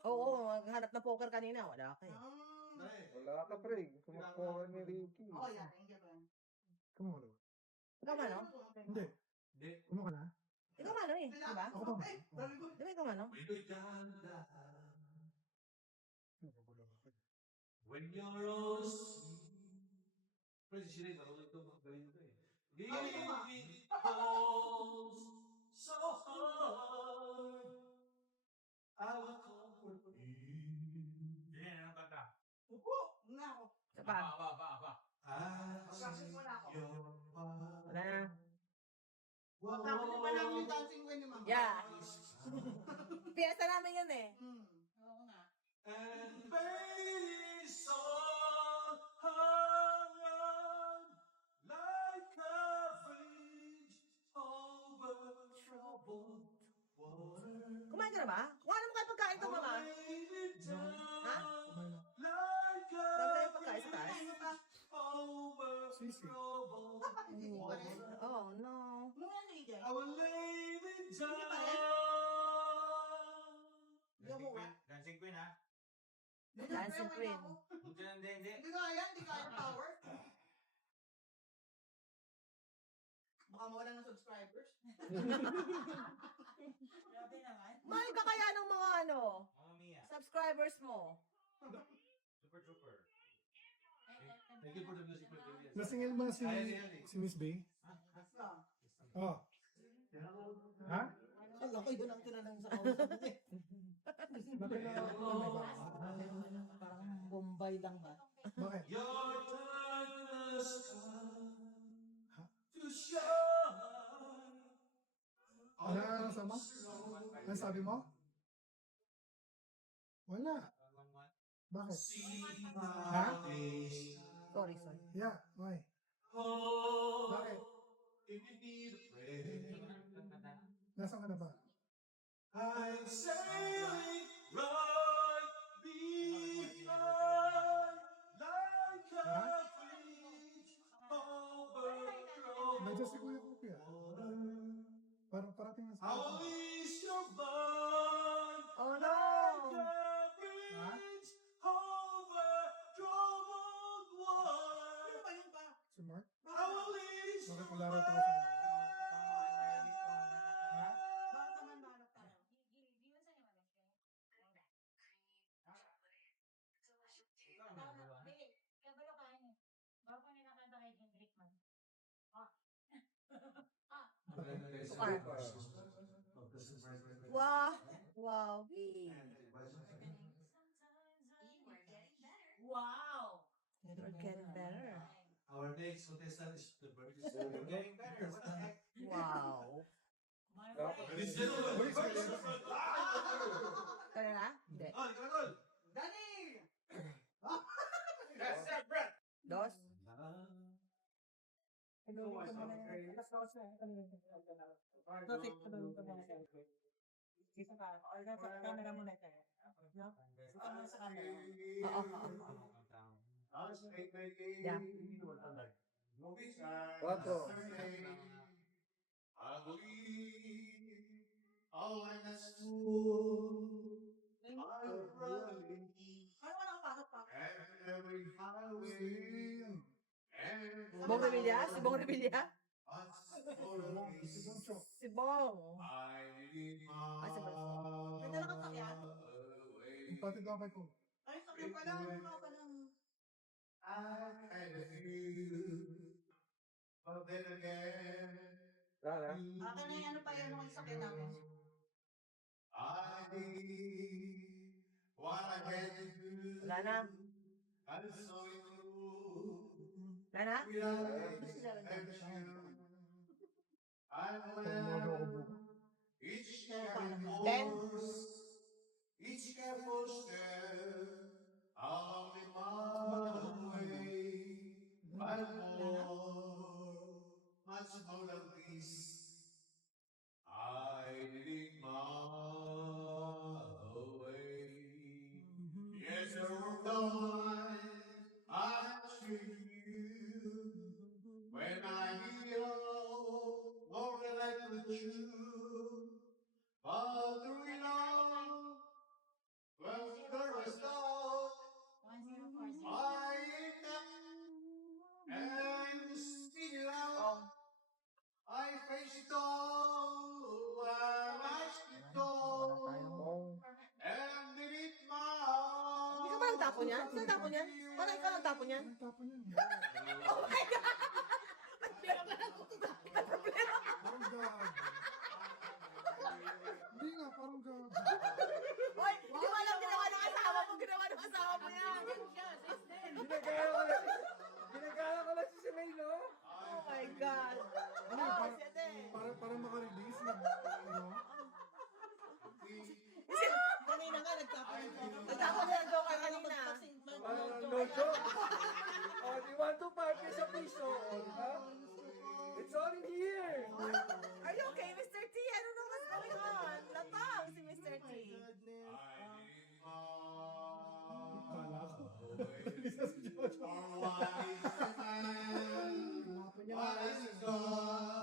Oo, maghanap ng poker kanina, wala ka eh. Wala ka, pre. Kumakuha ni Ricky. Oh, yeah. Thank you, Ben. Kumuha na. Ikaw mano? Hindi. Kumuha na. Ikaw mano eh, di ba? Ako pa. Di ba ikaw mano? When you're all Pwede si Shinay, marunong ito, magaling ito eh. Giving it falls so hard, I will comfort you. Yan, ang kanta. Upo! Nga ako. Isa pa. I see your Wala na. Tapos di ba namin yung dancing queen ni Mama? Yeah. Piyesta namin yan eh. Oo nga. And fading song hung on like a bridge over troubled water. Kumain ka na ba? Kuha naman kayo pagkain to, mama. Ha? Like a Dami na yung pagkain sa taas. over Sisi. troubled water. Oh, no. Ano yan, AJ? I will lay me down. Dancing Queen, ha? Dancing Queen. Hindi. Hindi nga yan, hindi kaya power. Baka mawala ng subscribers. Grabe naman. Mahal ka kaya ng mga ano, Mamma Mia. subscribers mo? Super Trooper. Thank you for the music, my baby. Nasingil ba si, si Miss B? Oh. Ha? Alam ko, yun ang tinanong sa kausap mo eh. Nakilala ko na ba? Parang Bombay lang ba? Bakit? Your darkness come to shine. Ano sama? Ano sabi mo? Wala. Bakit? Ha? Sorry. Yeah, why? Oh, Bakit? if you need a friend, Nasaan ka na ba? I'm sailing right behind like a bridge over Nandiyan si troubled Kuya Kuya. water. Parang parating na I will sa ease your mind Oh, no. like a bridge over troubled water. Ano ba yun pa? Si Mark? I will ease Bakit your wala rin ako sa Mark? Ha? Baka naman manok tayo. Kabalo kain eh. far. Wow. Wow. Wow! We're getting better. Our next contestant is the Burgess. We're getting better. What the heck? Wow. Ladies and gentlemen, Burgess. Kaya na? Hindi. Oh, Caracol. Dos. Inulit ko muna yan. Tapos Bakit? Inulit ko muna yan. Isa pa. Or sa camera muna ito. No? Isa muna sa camera. Oo. Yeah. 4. Ano ka nakapasok pa? Bong Revilla? Si Bong Revilla? Si Bong. Ay, si Bong. Ganda lang ang sakyan. Pati daw ko. Ay, sakyan pala. Ano ka lang? Tara. Akin na yung ano pa yan yung sakyan namin. Wala na. Wala na? Tumago ako bukas. Ten? Each careful step along the way, but more, much more than this, I did my way. Yes, there were times I treated you when I hear more than I could chew, but through it all, well, there was love. 1040. I and still I face it all, and I still go, and did it my. Hindi ka ba nagtapon yan? Saan tapon yan? Parang ikaw nagtapon yan? Ang tapo niyan. Oh my God! Parang gag. Hindi nga, parang gag. Hoy, hindi mo alam ginawa ng asawa mo. Ginawa ng asawa mo yan. Ginagala ko lang si Sinay, no? Oh my God. Ano, Oh, parang, si Ate. parang makarelease. Ano? Kanina nga, nagtapon. Nagtapon na ng joker kanina. No joke. Oh, do you want to party sa piso? Oh, di ba? It's all in here. Are you okay, Mr. T? I don't know what's going on. Latang si Mr. T. Kala ko. Isa si Jojo. Tinapon niya nga.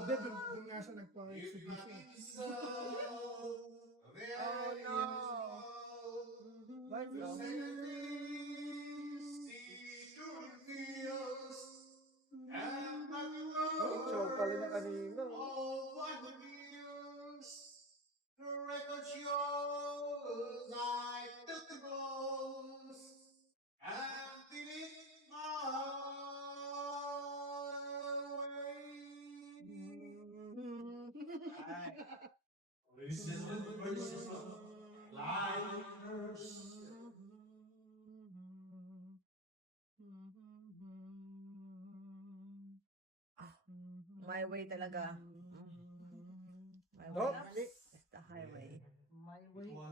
Hindi, doon nga siya nagpa-exhibition. Oh no. Where's the Show pala na kanina. Ladies and gentlemen, Burgess Liners. My way talaga. My way. Nope. It's the highway. My way or...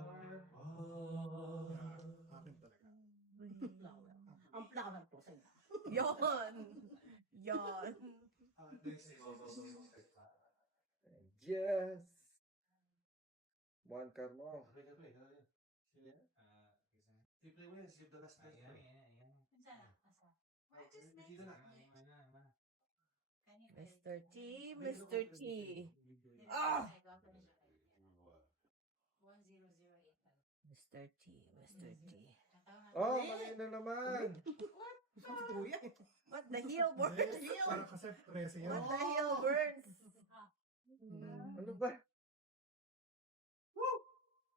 Akin talaga. Ang plaka ng puso. Yon. Yon. Next thing also. Yes. One car mo. Play. Triple win, save the last time. Dito na. Mr. T, Mr. T. Ah! 1008. Mr. T, Mr. T. Oh, mali na naman. Kuya eh. What the hell burns? Parang kasi 13 yan. What the hell burns? Ano ba?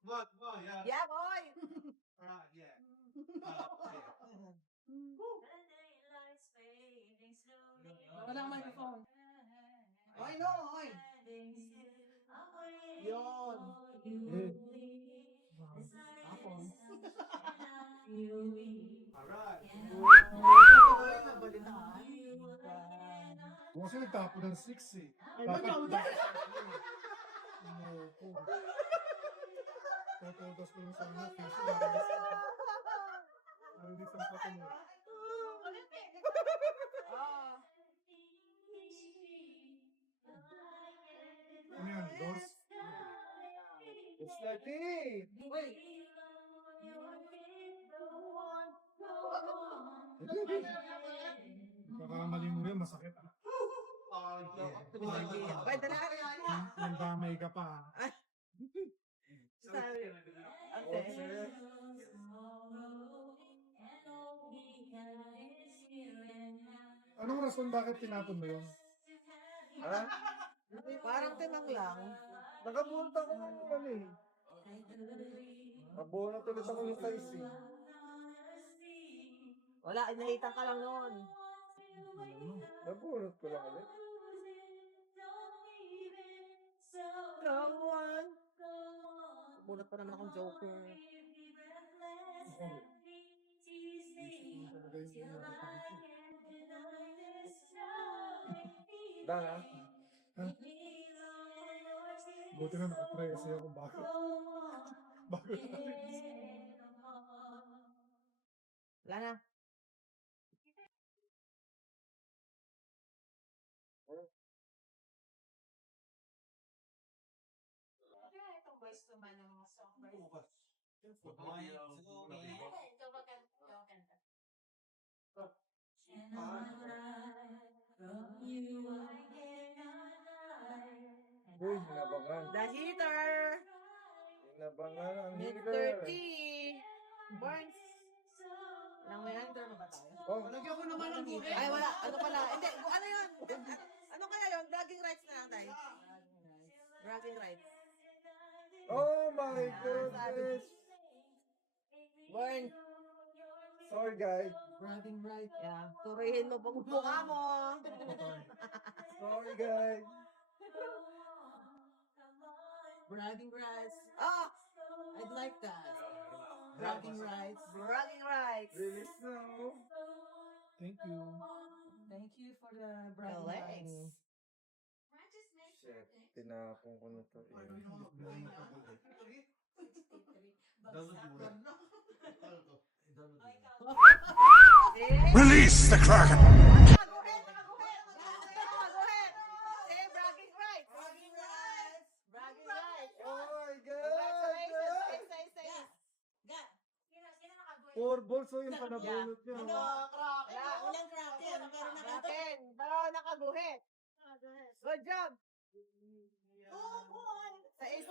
Come on, yeah. Yeah, boy! Yeah. Walang microphone. Oy, no, oy. Ako kasi nagtapo ng 6 eh. Ay, ba't Dapat wala? Totodos ko yung sana. Kasi hindi sa pata mo. Ano yan? Dos? It's Lati! Kakamali mo yun, masakit ah. Pwede na. Nandamay ka pa. Okay. Anong rason bakit tinapon mo yun? Ha? Parang timang lang. Nakabunot ako ng ano eh. Nabunot ulit ako yung size eh. Wala, inahitan ka lang noon. Nabunot ko lang ulit. Come on. Bunot pa naman akong joker. Dana? Buti na nakatry kasi ako bago. Bago na. Wala na. Itong voice to man ng mga song. Uy, hinabangan. The heater. Hinabangan ang Mid healer. 30. Burns. Ilang may under na ba tayo? Oh, Lagyan ko naman ng buhay. Ay, wala. Ano pala? Hindi. Ano yun? Ano kaya yun? Bragging rights na lang tayo. Bragging rights. oh my goodness. Burn. Sorry guys. Bragging right. Yeah. Turihin mo pag mukha mo. Sorry guys. Bragging rights. Ah! I'd like that. Bragging rights. Bragging rights. Release na oh. Thank you. Thank you for the bragging Galing. rights. Shit, tinapon ko na to. Release the Kraken! Go ahead. Go ahead. Say bragging rights. Bragging rights. Bragging rights. Oh my Congratulations. God! Say. Four balls oh yung panabunot niya. Yeah. Walang crack yan. Pero Natin. Pero nakaguhit. Good job. Sa ace.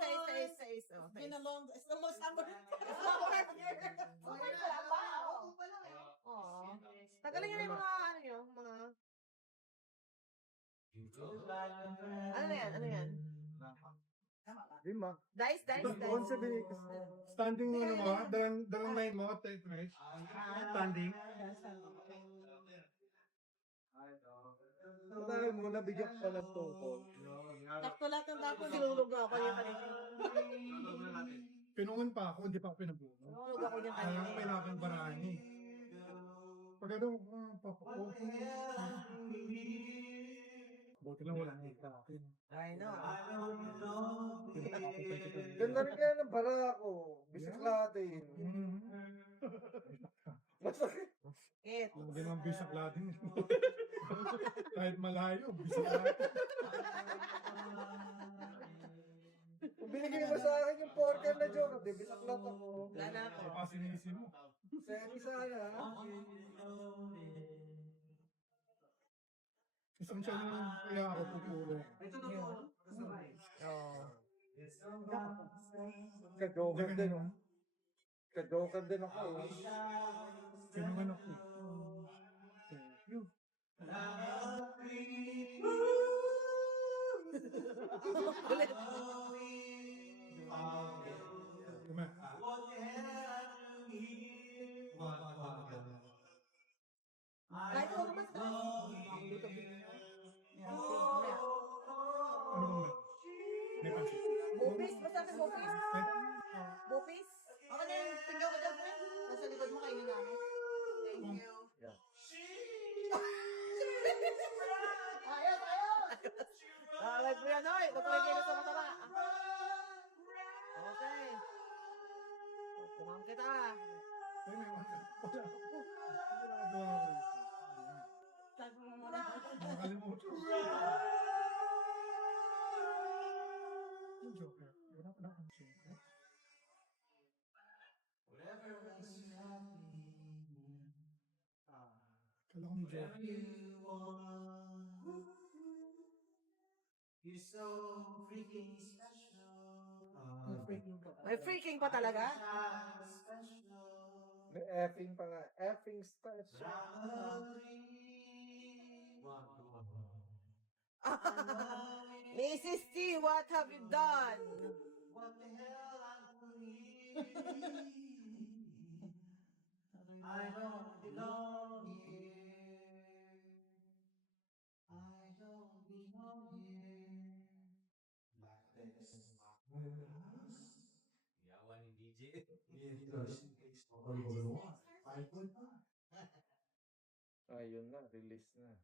Oh, been a long, it's almost summer. Aw. Tagalin nyo na yung mga ano nyo, mga... Ano yan? Lima. Dice. Once a week. Standing mo naman, dalang night mo, tight night. Standing. Dahil mo, nabigyan ko pa ng tungkol. Sakto lahat ng tapon. Sinulog ako niya kanina. Pinungan pa ako, hindi pa ako pinabuno. Sinulog ako niya Kaya kanina. ko kailangan barahan eh. Pag ano, papako. Buti lang wala nang sa akin. I know. Pinapakupay kita. Ganda rin kaya ng bara ko. Bisik natin. Masakit. Kit. Hindi naman bisak latin. Kahit malayo, bisak latin. Kung binigay mo sa akin yung porker na joke, di bisak lang ako. Wala na ako. Baka sinisi mo. Semi sana. Isang siya naman kaya ako pupuro. Oo. Ka-joker din oh. Ka-joker din ako eh. Pinungan ako eh. Thank you. Ulit. Kuma. Kahit ako naman. Ano bang ba? May pansin. Bupis. Basta ka bupis. Eh, Bupis. Ako na yung tingnan ko dyan. Nasa likod mo kakainin namin. Thank you. Ayos, ayos! Let's be ano eh. Tutuloy kayo sa mataba. Okay. Pupungan kita. Ay, may wala. Wala. Ginagawa ko rin. Tago mo muna. Nakalimutan. Yung Joker. Wala pa na akong Joker. Kala ko may Joker. You're so freaking special. May freaking pa talaga? May effing pa nga. Effing special. Mrs. T, what have you done? What the hell I'm doing? I don't belong here. I don't belong here. Like this. Yawan ni DJ. Ayun na, release na.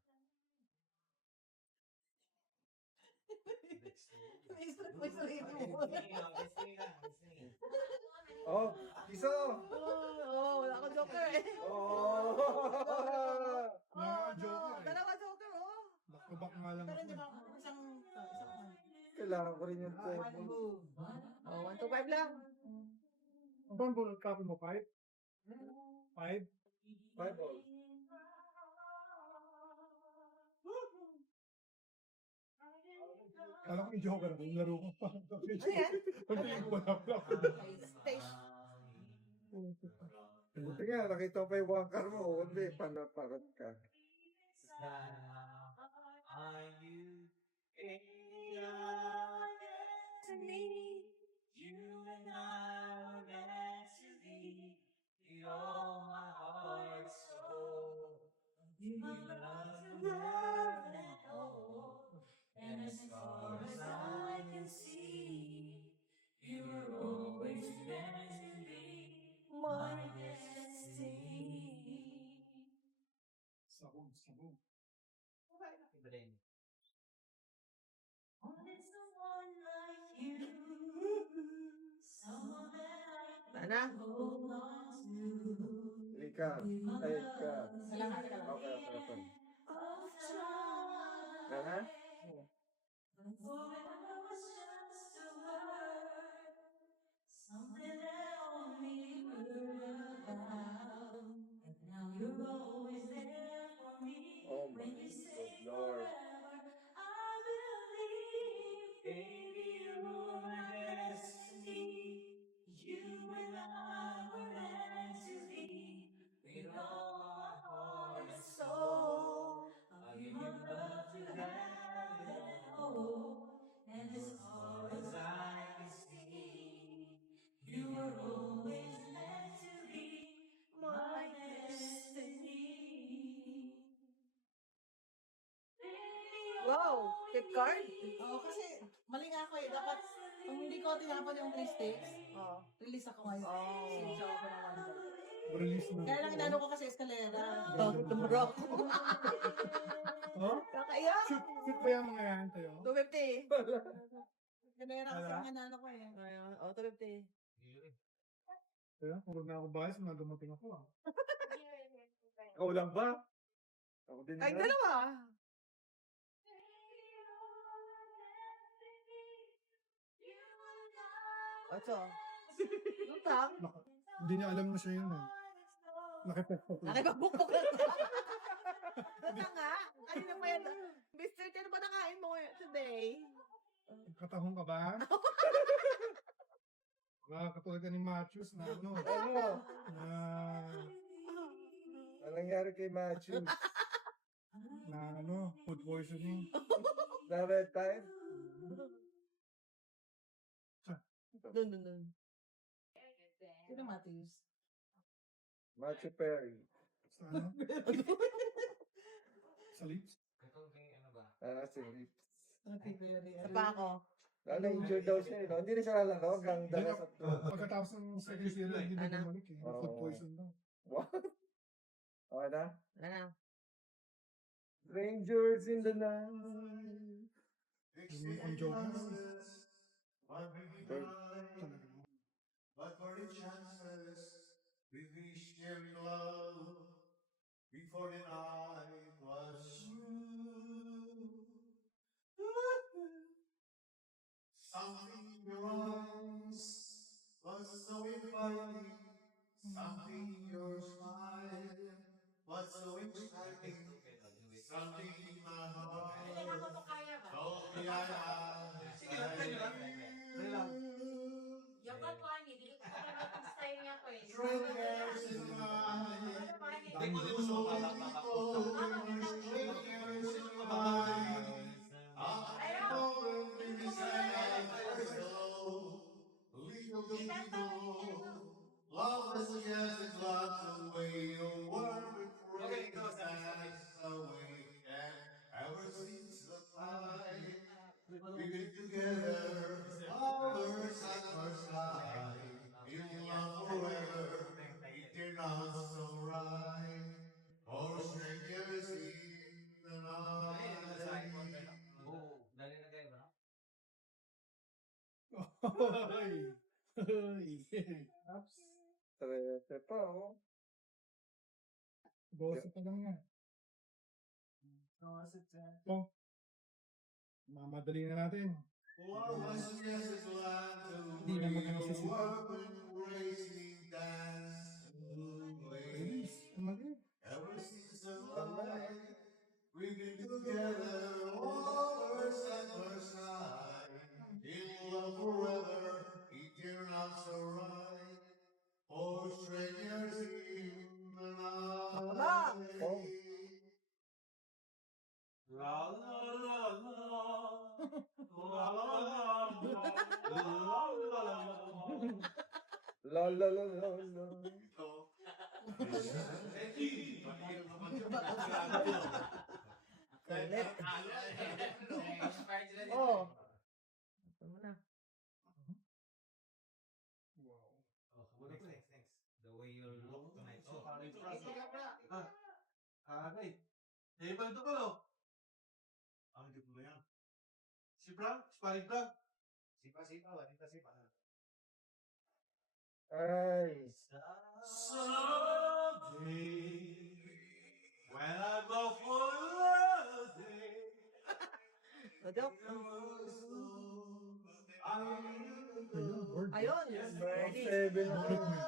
Naisip ko yung sarili mo. Oh, kiso! Wala akong joker eh. Oh! Wala akong Joker eh. Dalawa joker, oh. Back-to-back nga lang Pero ako. hindi ba, isang Kailangan ko rin yung one table. move. Oh, 1 to 5 lang. Ang bang bullet copy mo? 5? 5? 5 balls. Kala ko yung Joker ako. Yung laro ko pa. Ano yan? Hindi ko wala pa. Station. Buti nga, nakita ko pa yung wangkar mo. Hindi, panaparot ka. Are you You and I were meant to be. With all my heart, soul. You love to love and hold. And as far as I can see, you were always meant to be my destiny. Sabog, sabog. Wanted someone like you, someone that I Sana? could hold on to. Lika. Ay, ka. Teka lang, teka lang. Okay, okay, okay. Of time. Aha. Forever was just a word, something that only you heard about. But now you're always there for me. Oh my When you say good Lord. forever, I believe, baby, you were my destiny. You and I were meant to be. With all my heart and soul, I'll give you love to have and hold. And as far as I can see, you were always meant to be my destiny. Wow, tip card? Oo, kasi mali nga ako eh. Dapat, kung hindi ko tinapon yung 3 sticks, Oh. release ako ngayon. Since ako pa ng 1 Release na. Kaya lang inano ko kasi eskalera. Tumurok. Oh? Kakaiyak. Shoot ba yung mga yan tayo? 250. Eskalera kasi Wala. ang inano ko eh. Ayun, oh, 250. Kaya, kung na ako bias, nagamuting ako ah. Ikaw lang ba? Ako din Ay, yan. dalawa. Ocho. Utang. Hindi niya alam na siya yun eh. Nakipagpag. Nakipagbugbog lang. Utang nga. Kanina pa yan. Mr. Ano ba nakain mo today? Katahong ka ba? Katulad ka ni Matthews na ano. Ano? Na, Anong nangyari kay Matthews? na ano, food poisoning. Na red tide? Dun. Sino Matthews? Matthew Perry. Sa ano? Sa lips? Ah, si Lips. Okay, very. Sa pa ako. Na-injured daw siya, no? Hindi na siya lalaro hanggang Hindi dala na- sa... Pagkatapos ng second series, hindi na Ano? bumalik eh. Oo. Food poison daw. What? Okay na? Ano? Strangers in the night. Yung on Joker. But for the chances we wish them love before the night was through. Something in your eyes was so inviting. Something in your smile was so exciting. Something in my Hindi na heart mo kaya ba? told me I Sige lang, try nyo lang. Try lang. Yung pa po, hindi ko talaga style niya ko eh. Strangers in the night. Ano ba, hindi Hindi ko din gusto mapapapapap. Strangers in the night. I know when we said first go, little did we know, love was just a glance away, a word Okay, before go, it Sam. passed away. And ever since the night we've been together, lovers at first sight, in love forever, it turned out so right. For strangers in the night. Oo, dali na kayo ba? Ay. Ay. Oops. Trete pa, oh. Bosa pa lang yan. Oh. Mamadali na natin. What was just a glance Hindi na away, maganda a si woman racing dance away. Bilis. Mali. Ever since the night we've been together, lovers at first sight, in love forever, it turned out so right. For strangers in the night. Oh. La la la la, la la la la, la la la la. La la la la la. Oh. Ito mo na. Wow. Thanks. The way you look tonight. Oh, Agay. Eh, iba ito ko, ang hindi ko na yan. Si Frank, sparring Frank. Sipa, wanita sipa. Ay. Someday, when I go for love, Joke. Ayun, word. Ayun, Birdie. 7 na. Bakit mo?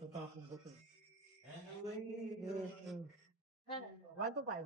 Tatapong ko to. and the way 1 to 5.